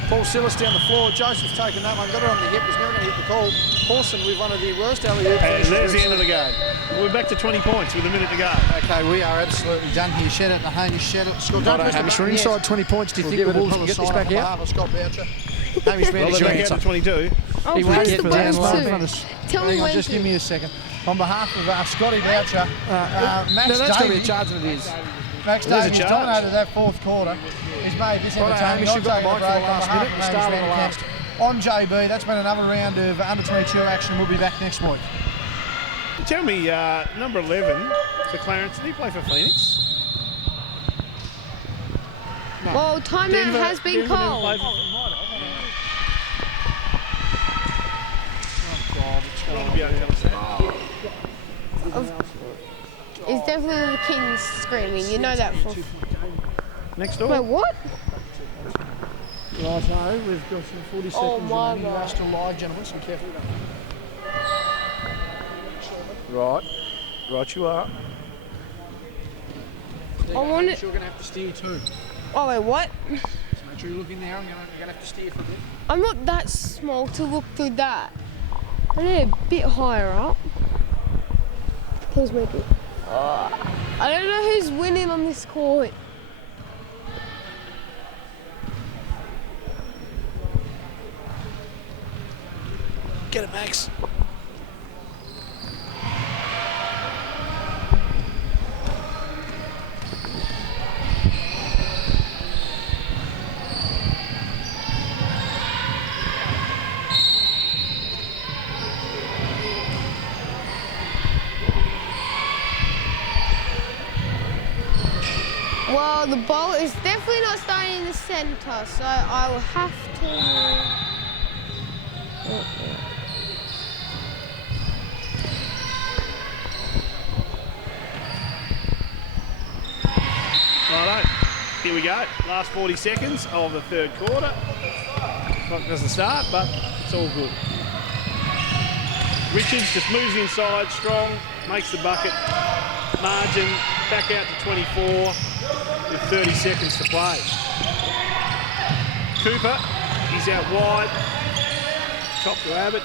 Paul Silas down the floor. Joseph's taken that one, got it on the hip, was never going to hit the call. Pawson with one of the worst alley-oops. And there's the end of the game. We're back to 20 points with a minute to go. Okay, we are absolutely done here. Shout out to Hamish, shout out to Scott. Righto, Don't press the Hamish, button we're yet. inside 20 points. Do you We'll think give the it a Wolves pull can get of this sign back on out? Scott Boucher. Hamish Well, Vanderkamp. they're back out to 22. Oh, He won't press get the for buttons Dan Love. too. Tell me Hang on, when just to. give me a second. On behalf of Scotty Boucher, Max No, that's going to be Davey, a charge that it is. Max There's a Davies charge. dominated that fourth quarter. He's made this Righto, entertaining. Hamish, you've got the I'll mic for take the a break on last behalf minute. of Start on the Hamish last. Vanderkamp. On JB, that's been another round of under 22 action. We'll be back next week. Tell me, number 11 for Clarence, did he play for Phoenix? Well, timeout has been Denver never called. played for- Ron Bianco. It's definitely the Kings screaming. You know that for. Next Wait, door. what? Righto, we've got some 40 Oh seconds my remaining. God. We're still live, gentlemen, so be careful. Right. Right you are. I want it. You're going to have to steer too. Oh wait, what? So make sure you look in there. You're going to have to steer for a bit. I'm not that small to look through that. I need a bit higher up. Please make it. I don't know who's winning on this court. Get it, Max. Well, Well, the ball is definitely not starting in the centre, so I will have to... Righto, here we go. Last 40 seconds of the third quarter. Clock doesn't start, but it's all good. Richards just moves inside, strong, makes the bucket. Margin back out to 24 with 30 seconds to play. Cooper, he's out wide. Top to Abbott.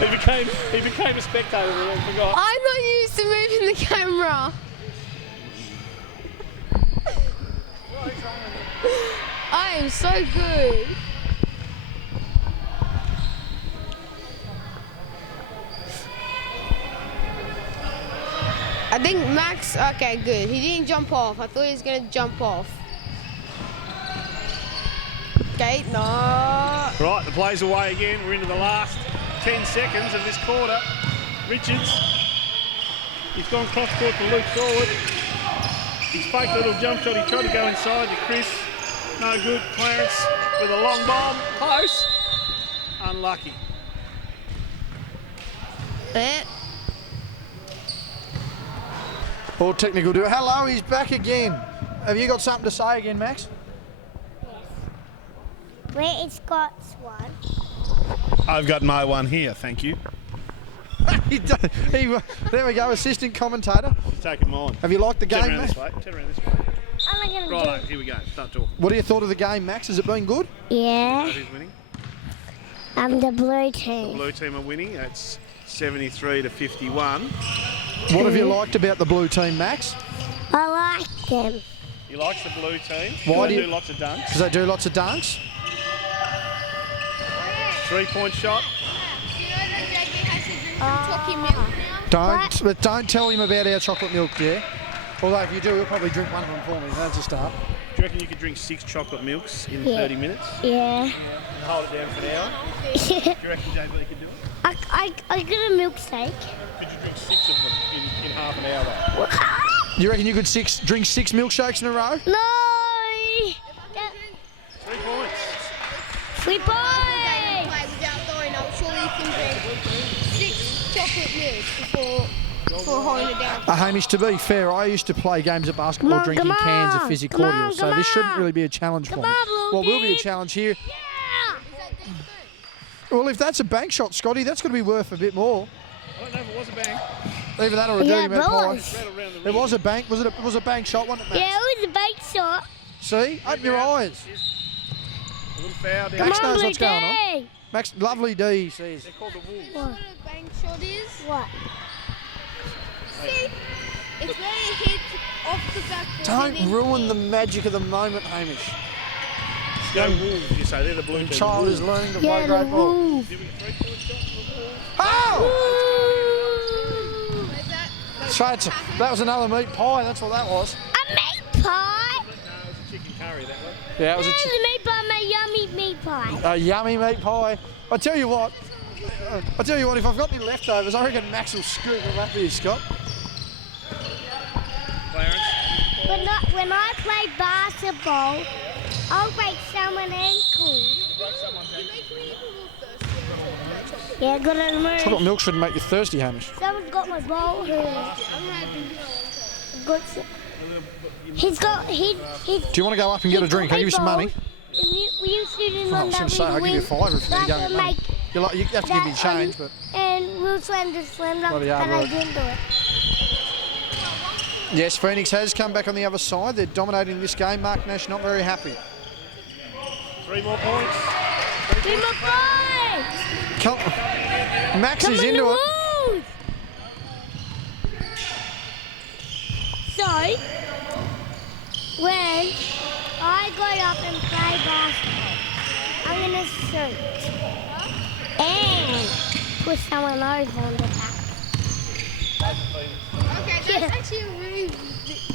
He became a spectator and forgot. I'm not used to moving the camera. I am so good. I think Max, okay, good. He didn't jump off. I thought he was going to jump off. Okay, no. Right, the play's away again. We're into the last 10 seconds of this quarter. Richards, he's gone cross court to Luke forward. He's faked a little jump shot. He tried to go inside to Chris. No good. Clarence with a long bomb. Close. Unlucky. All technical do. Hello, he's back again. Have you got something to say again, Max? Where is Scott's one? I've got my one here, thank you. There we go, assistant commentator. Taking mine. Have you liked the Turn game, around Max? this way. Turn around this way. I'm not gonna Righto, here we go. Start talking. What do you thought of the game, Max? Has it been good? do. Yeah, Who's winning? I'm the blue The team. blue team are winning. That's 73 to 51. What have you liked about the blue team, Max? I like them. He likes the blue team. Why They do you- lots of dunks. Does they do lots of dunks? 3-point shot. Do you know that JB has to drink talking milk now? But don't tell him about our chocolate milk, yeah? Although if you do, he'll probably drink one of them for me. That's a start. Do you reckon you could drink 6 chocolate milks in Yeah. 30 minutes? Yeah. And hold it down for an hour? Do you reckon JB could do it? I got a milkshake. Could you drink 6 of them in half an hour? You reckon you could drink 6 milkshakes in a row? No! 3 points. 3 points! Play without throwing up. Surely you can drink 6 chocolate milks before holding it down. Hamish, to be fair, I used to play games of basketball Come on, drinking come cans of on, fizzy come on, cordial, so come this shouldn't on. really be a challenge for Come me. on, Blue What will be a Kid. challenge here? Yeah! Well, if that's a bank shot, Scotty, that's going to be worth a bit more. I don't know if it was a bang. Either that or a Yeah, dirty meat pie. boys. Rattled around the It rim. was a bank. Was it? It was a bank shot, wasn't it, Max? Yeah, it was a bait shot. See, open your eyes. A little foul down. Come Max on, knows Blue what's going on. Kid. Max, lovely D, he says. They're called the Wolves. What a bank shot is? What? See, it's where it hits off the backboard. Don't ruin the magic of the moment, Hamish. Go Wolves, you say. They're the blue team. Child is learning to play Yeah, the great ball. wolf. Give me a 3-point shot for the Wolves. Oh! Where's that? So that was another meat pie. That's what that was. A meat pie? No, it's a chicken curry, that one. Yeah, it No, was the meat pie, my yummy meat pie. a yummy meat pie. I tell you what. If I've got any leftovers, I reckon Max will scoop them up here, Scott. Clarence. When I play basketball, I'll break someone's ankle. Yeah, good on the Chocolate milk shouldn't make you thirsty, Hamish. Someone's got my ball here. He's got, he's Do you want to go up and get a drink? I'll give you some money. Will you shoot him Oh, I on was that going to say, I'll little give you a wing? fiver if you go and get money. You have to give me change, but And we'll slam the slam dunk, Bloody but hard I work. didn't do it. yes, Phoenix has come back on the other side. They're dominating this game. Mark Nash not very happy. 3 more points. Give my boy! Max Come is on, into the it. Wolves! So, when I go up and play basketball, I'm gonna shoot and put someone over on the back. Okay, that's actually a really,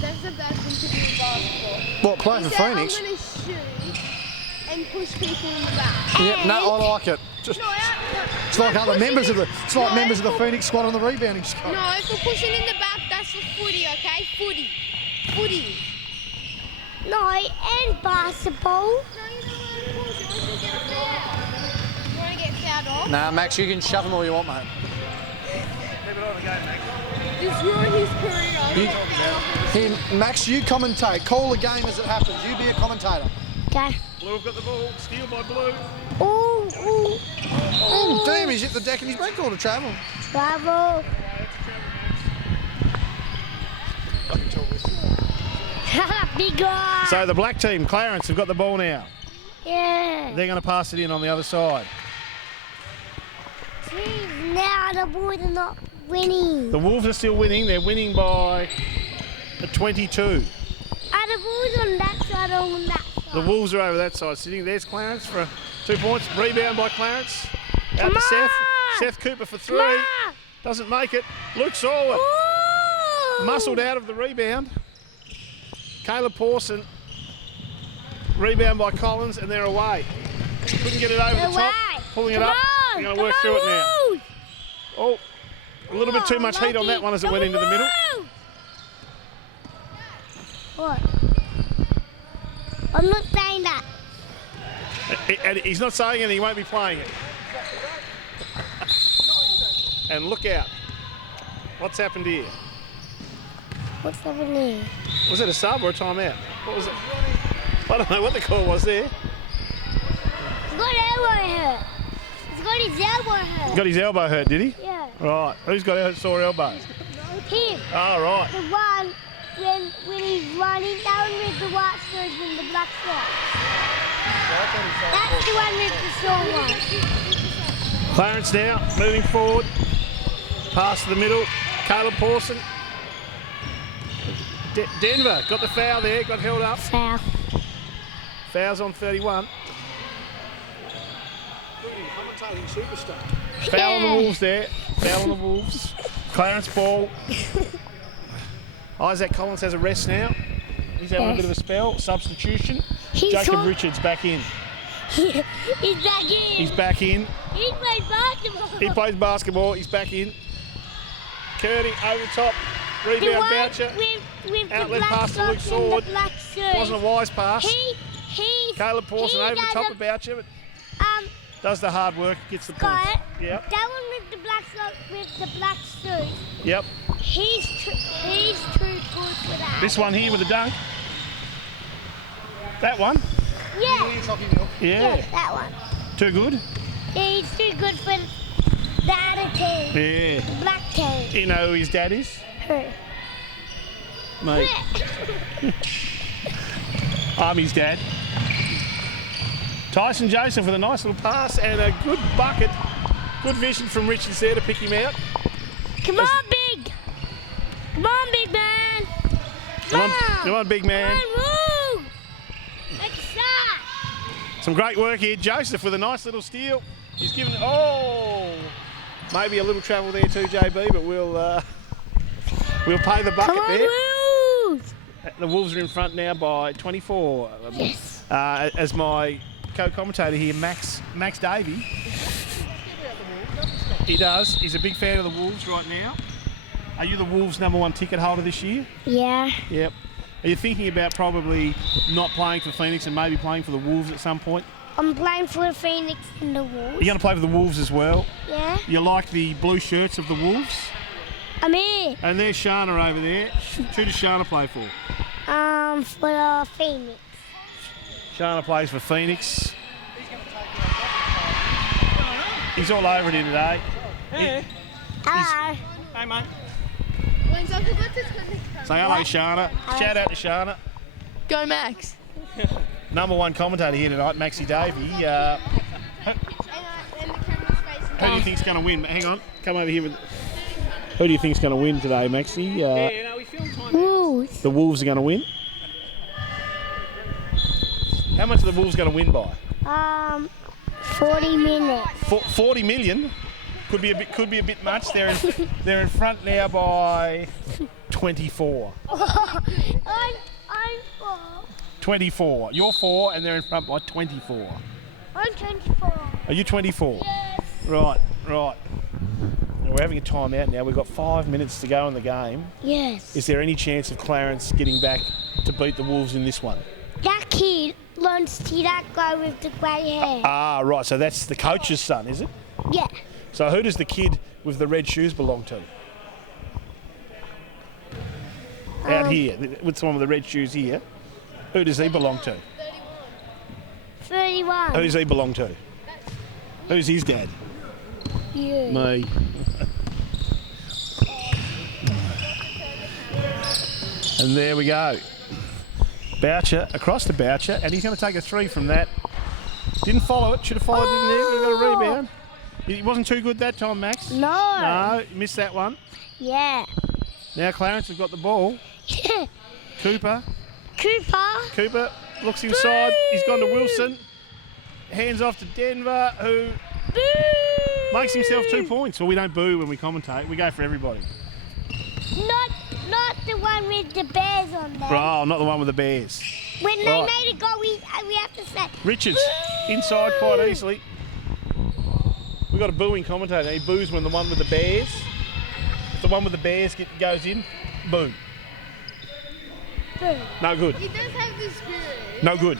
that's a bad thing to do in basketball. What, playing He for said, Phoenix? I'm gonna shoot and push people in the back. Yeah, no, I like it. Just, No, no. it's like other members of the. It's like No, members of the for- Phoenix squad on the rebounding squad. No, for pushing in the back, that's for footy, okay? Footy. No, and basketball. No, you don't want to push unless you get a foul. You want to get fouled off? Nah, Max, you can shove them all you want, mate. Just ruin his career. Here, Max, you commentate. Call the game as it happens. You be a commentator. Okay. Blue have got the ball. Steal by Blue. Ooh, ooh. Oh, damn, he's hit the deck and he's breaking all the travel. Travel. Big guy. So the black team, Clarence, have got the ball now. Yeah. They're going to pass it in on the other side. Jeez, now the boys are not winning. The Wolves are still winning. They're winning by 22. Are the boys on that side or on that side? The Wolves are over that side sitting. There's Clarence for 2 points. Rebound by Clarence. Out Come to Seth. on! Seth Cooper for 3. Come on! Doesn't make it. Luke Sawyer Ooh! muscled out of the rebound. Caleb Pawson. Rebound by Collins, and they're away. Couldn't get it over the top. Away. Pulling it Come up. on, They're going to come work on, through it now. Wolves. Oh, a little bit too much heat on that one as it Come went on, into the middle. Wolves. What? I'm not saying that. And he's not saying it, he won't be playing it. And look out. What's happened here? What's happening? Was it a sub or a timeout? What was it? I don't know what the call was there. He's got elbow hurt. He's got his elbow hurt. Got his elbow hurt, did he? Yeah. Right. Who's got a sore elbow? Him. Oh, right. The one when he's running down with the white shirts and the black shorts. That's the one with the sore one. Clarence now moving forward. Pass to the middle. Caleb Pawson. Denver got the foul there, got held up. Foul. Fouls on 31. Commentating superstar. Foul on the Wolves there. Foul on the Wolves. Clarence ball. Isaac Collins has a rest now. He's having a bit of a spell. Substitution. He's Jacob on- Richards back in. He's back in. He's back in. He plays basketball. He plays basketball. He's back in. Kearney over the top. The Rebound one Boucher. with the Outlet black pass to Luke socks and Sword. the black shirt. Wasn't a wise pass. He's Caleb Pawson he over the does top a- of Boucher, but does the hard work, gets the Got points. it. Yep. That one with the black sock with the black shirt. Yep. He's too good for that. This one here with the dunk. That one. Yeah. Yeah. That one. Too good. Yeah, he's too good for the other team. Yeah. The black team. You know who his dad is? Her. Mate. I'm his dad. Tyson Joseph with a nice little pass and a good bucket. Good vision from Richards there to pick him out. Come on, big. Come on, big man. Come on, big man. Come on, move. Make a shot. Some great work here. Joseph with a nice little steal. He's given, maybe a little travel there too, JB, but we'll pay the bucket Come on, there. Wolves. The Wolves are in front now by 24. Yes. As my co-commentator here, Max Davey. He does. He's a big fan of the Wolves right now. Are you the Wolves' #1 ticket holder this year? Yeah. Yep. Are you thinking about probably not playing for Phoenix and maybe playing for the Wolves at some point? I'm playing for the Phoenix and the Wolves. You're going to play for the Wolves as well. Yeah. You like the blue shirts of the Wolves? I'm here. And there's Shana over there. Who does Shana play for? For the Phoenix. Shana plays for Phoenix. He's all over it here today. Hello. Hey, mate. When's I forgot to turn this camera. Say hello, Shana. Shout out to Shana. Go, Max. #1 commentator here tonight, Maxie Davey. And the camera's facing Who do you think's going to win? Hang on, come over here. Who do you think's going to win today, Maxie? Yeah, we filmed time. Wolves. The Wolves are going to win. How much are the Wolves going to win by? 40 minutes. 40 million. Could be a bit much. They're in front now by 24. I'm 4. 24. You're 4 and they're in front by 24. I'm 24. Are you 24? Yes. Right. Now we're having a timeout now. We've got 5 minutes to go in the game. Yes. Is there any chance of Clarence getting back to beat the Wolves in this one? That kid belongs to that guy with the grey hair. Ah, right. So that's the coach's son, is it? Yeah. So who does the kid with the red shoes belong to? Out here, with someone with the red shoes here. Who does he belong to? 31. Who does he belong to? Who's his dad? You. Me. And there we go. Boucher across to Boucher, and he's going to take a 3 from that. Didn't follow it. Should have followed it in there. He got a rebound. He wasn't too good that time, Max. No. No, missed that one. Yeah. Now Clarence has got the ball. Cooper looks inside. He's gone to Wilson. Hands off to Denver, who makes himself 2 points. Well, we don't boo when we commentate. We go for everybody. Not the one with the bears on there. Oh, not the one with the Bears. When they Right. made it go, we have to say. Richards inside quite easily. We've got a booing commentator. He boos when the one with the Bears. If the one with the Bears goes in, boo. Boo. No good. He does have the spirit. No good.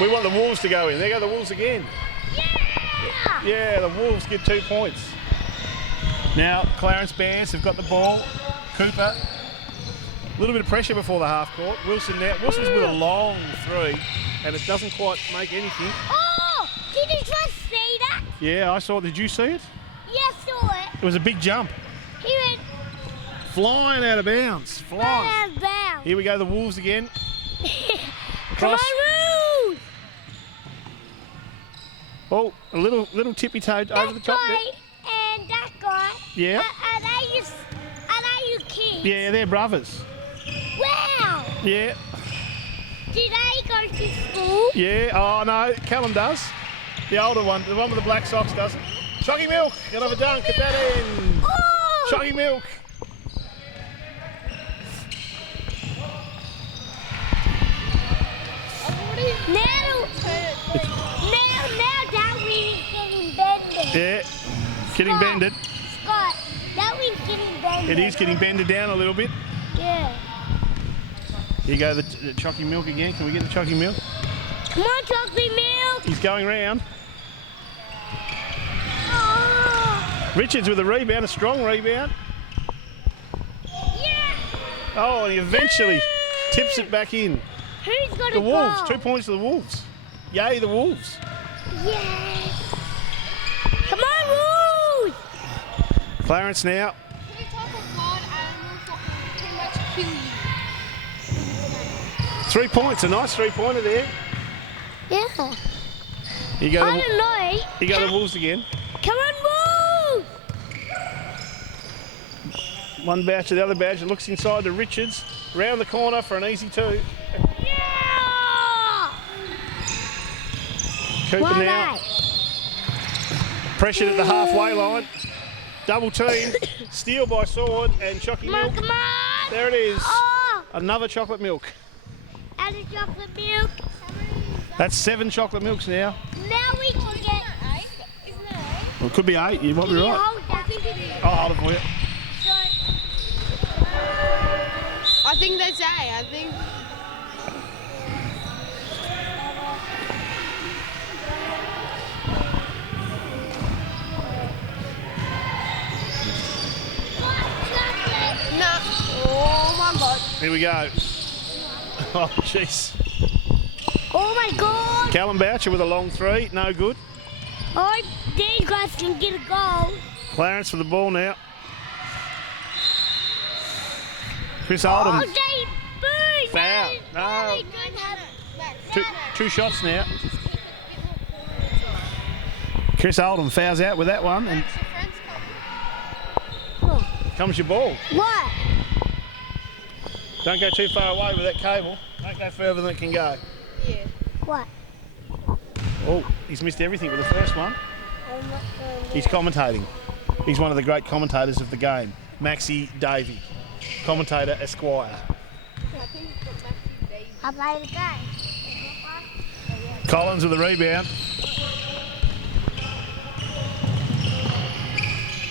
We want the Wolves to go in. There go the Wolves again. Yeah. Yeah, the Wolves get 2 points. Now, Clarence Bears have got the ball. Cooper. A little bit of pressure before the half court. Wilson now. Wilson's with a long 3, and it doesn't quite make anything. Oh, did you just see that? Yeah, I saw it. Did you see it? Yes, saw it. It was a big jump. He went Flying out of bounds. Flying. out of bounds. Here we go, the Wolves again. Come on, Rude. Oh, a little tippy toe over the top That there. guy and that guy. Yeah. Are they you kids? Yeah, they're brothers. Wow. Yeah. Do they go to school? Yeah. Oh, no. Callum does. The older one. The one with the black socks doesn't. Choggy Milk. Gonna have a dunk at that end. Oh. Choggy Milk. Now that wing is getting bended. Yeah. Getting bended. Scott, that wing's getting bended. It is getting bended down a little bit. Yeah. Here you go, the Choggy Milk again. Can we get the Choggy Milk? Come on, chocolate milk. He's going round. Oh. Richards with a rebound, a strong rebound. Yeah. Oh, and he eventually tips it back in. Who's got The a Wolves, goal? 2 points to the Wolves. Yay, the Wolves. Yes. Come on, Wolves. Clarence now. Can you talk of wild animals that can pretty much kill you? 3 points, a nice 3-pointer there. Yeah. Here you go, I don't know. here you go the Wolves again. Come on, Wolves. One Boucher, the other Boucher looks inside to Richards. Round the corner for an easy 2. Yeah. Cooper Why now. not? Pressured at the halfway line. Double team. Steal by Sword and Chocky Come on, Milk. come on. There it is. Oh, Another chocolate milk. and a chocolate milk. That's 7 chocolate milks now. Now we can get. Isn't it? Well, it could be 8. You might be Can you right. hold that? I'll hold it for you. I think that's A. I think. No. Oh my God. Here we go. Oh, jeez. Oh my God. Callum Boucher with a long 3. No good. Oh, these guys can get a goal. Clarence for the ball now. Chris Oh, Oldham. they boo. Foul. No. They don't have. Two shots now. Chris Oldham fouls out with that one, and comes your ball. What? Don't go too far away with that cable. Don't go further than it can go. Yeah. What? Oh, he's missed everything with the first one. He's commentating. He's one of the great commentators of the game. Maxie Davey, commentator Esquire. I think I play the game. Collins with the rebound.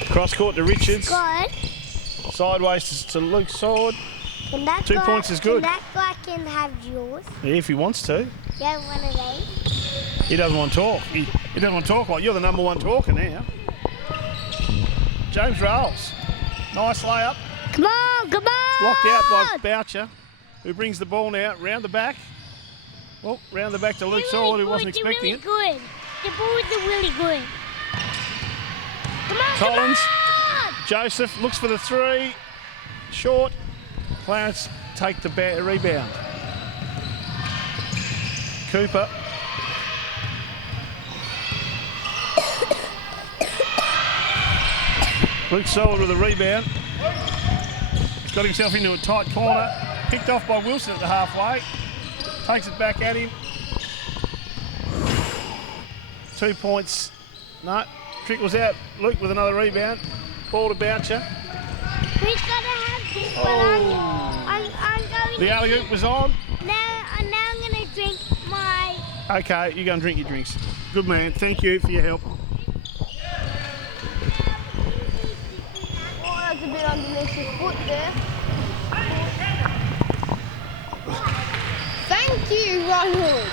Cross court to Richards. Good. Sideways to Luke Sword. Can that 2 guy, points is good. Can that guy can have yours? Yeah, if he wants to. You have one of these? He doesn't want to talk. He doesn't want to talk like you're the number one talker now. James rolls. Nice layup. Come on, come on! Blocked out by Boucher, who brings the ball now round the back. Well, round the back to Luke Sword, who wasn't expecting it. Really good. The boys are really good. Come on, Collins. come on! Joseph looks for the three. Short. Clarence take the rebound. Cooper. Luke Sword with a rebound. He's got himself into a tight corner. Picked off by Wilson at the halfway. Takes it back at him. 2 points. No, trickles out. Luke with another rebound. Ball to Boucher. Who's got to have this? But I'm going The alley-oop was on. now I'm going to drink my... Okay, you go and drink your drinks. Good man. Thank you for your help. Oh, that's a bit underneath his foot there. Thank you, Ronald.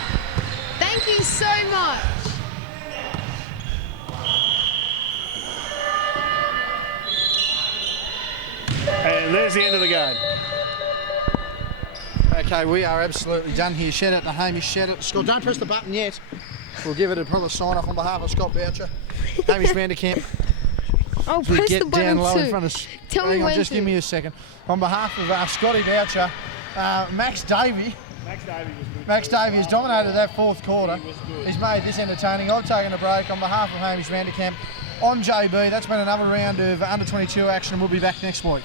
Thank you so much. And there's the end of the game. Okay, we are absolutely done here. Shout out to Hamish, shout out to Scott. Don't press the button yet. We'll give it a proper sign off on behalf of Scott Boucher. Hamish Vanderkamp. I'll We press get the button down low too. in front of. Tell me Hang on, when just to. give me a second. On behalf of Scotty Boucher, Max Davey. Max Davey has dominated that fourth quarter. He's made this entertaining. I've taken a break on behalf of Hamish Vanderkamp. On JB, that's been another round of under 22 action, and we'll be back next week.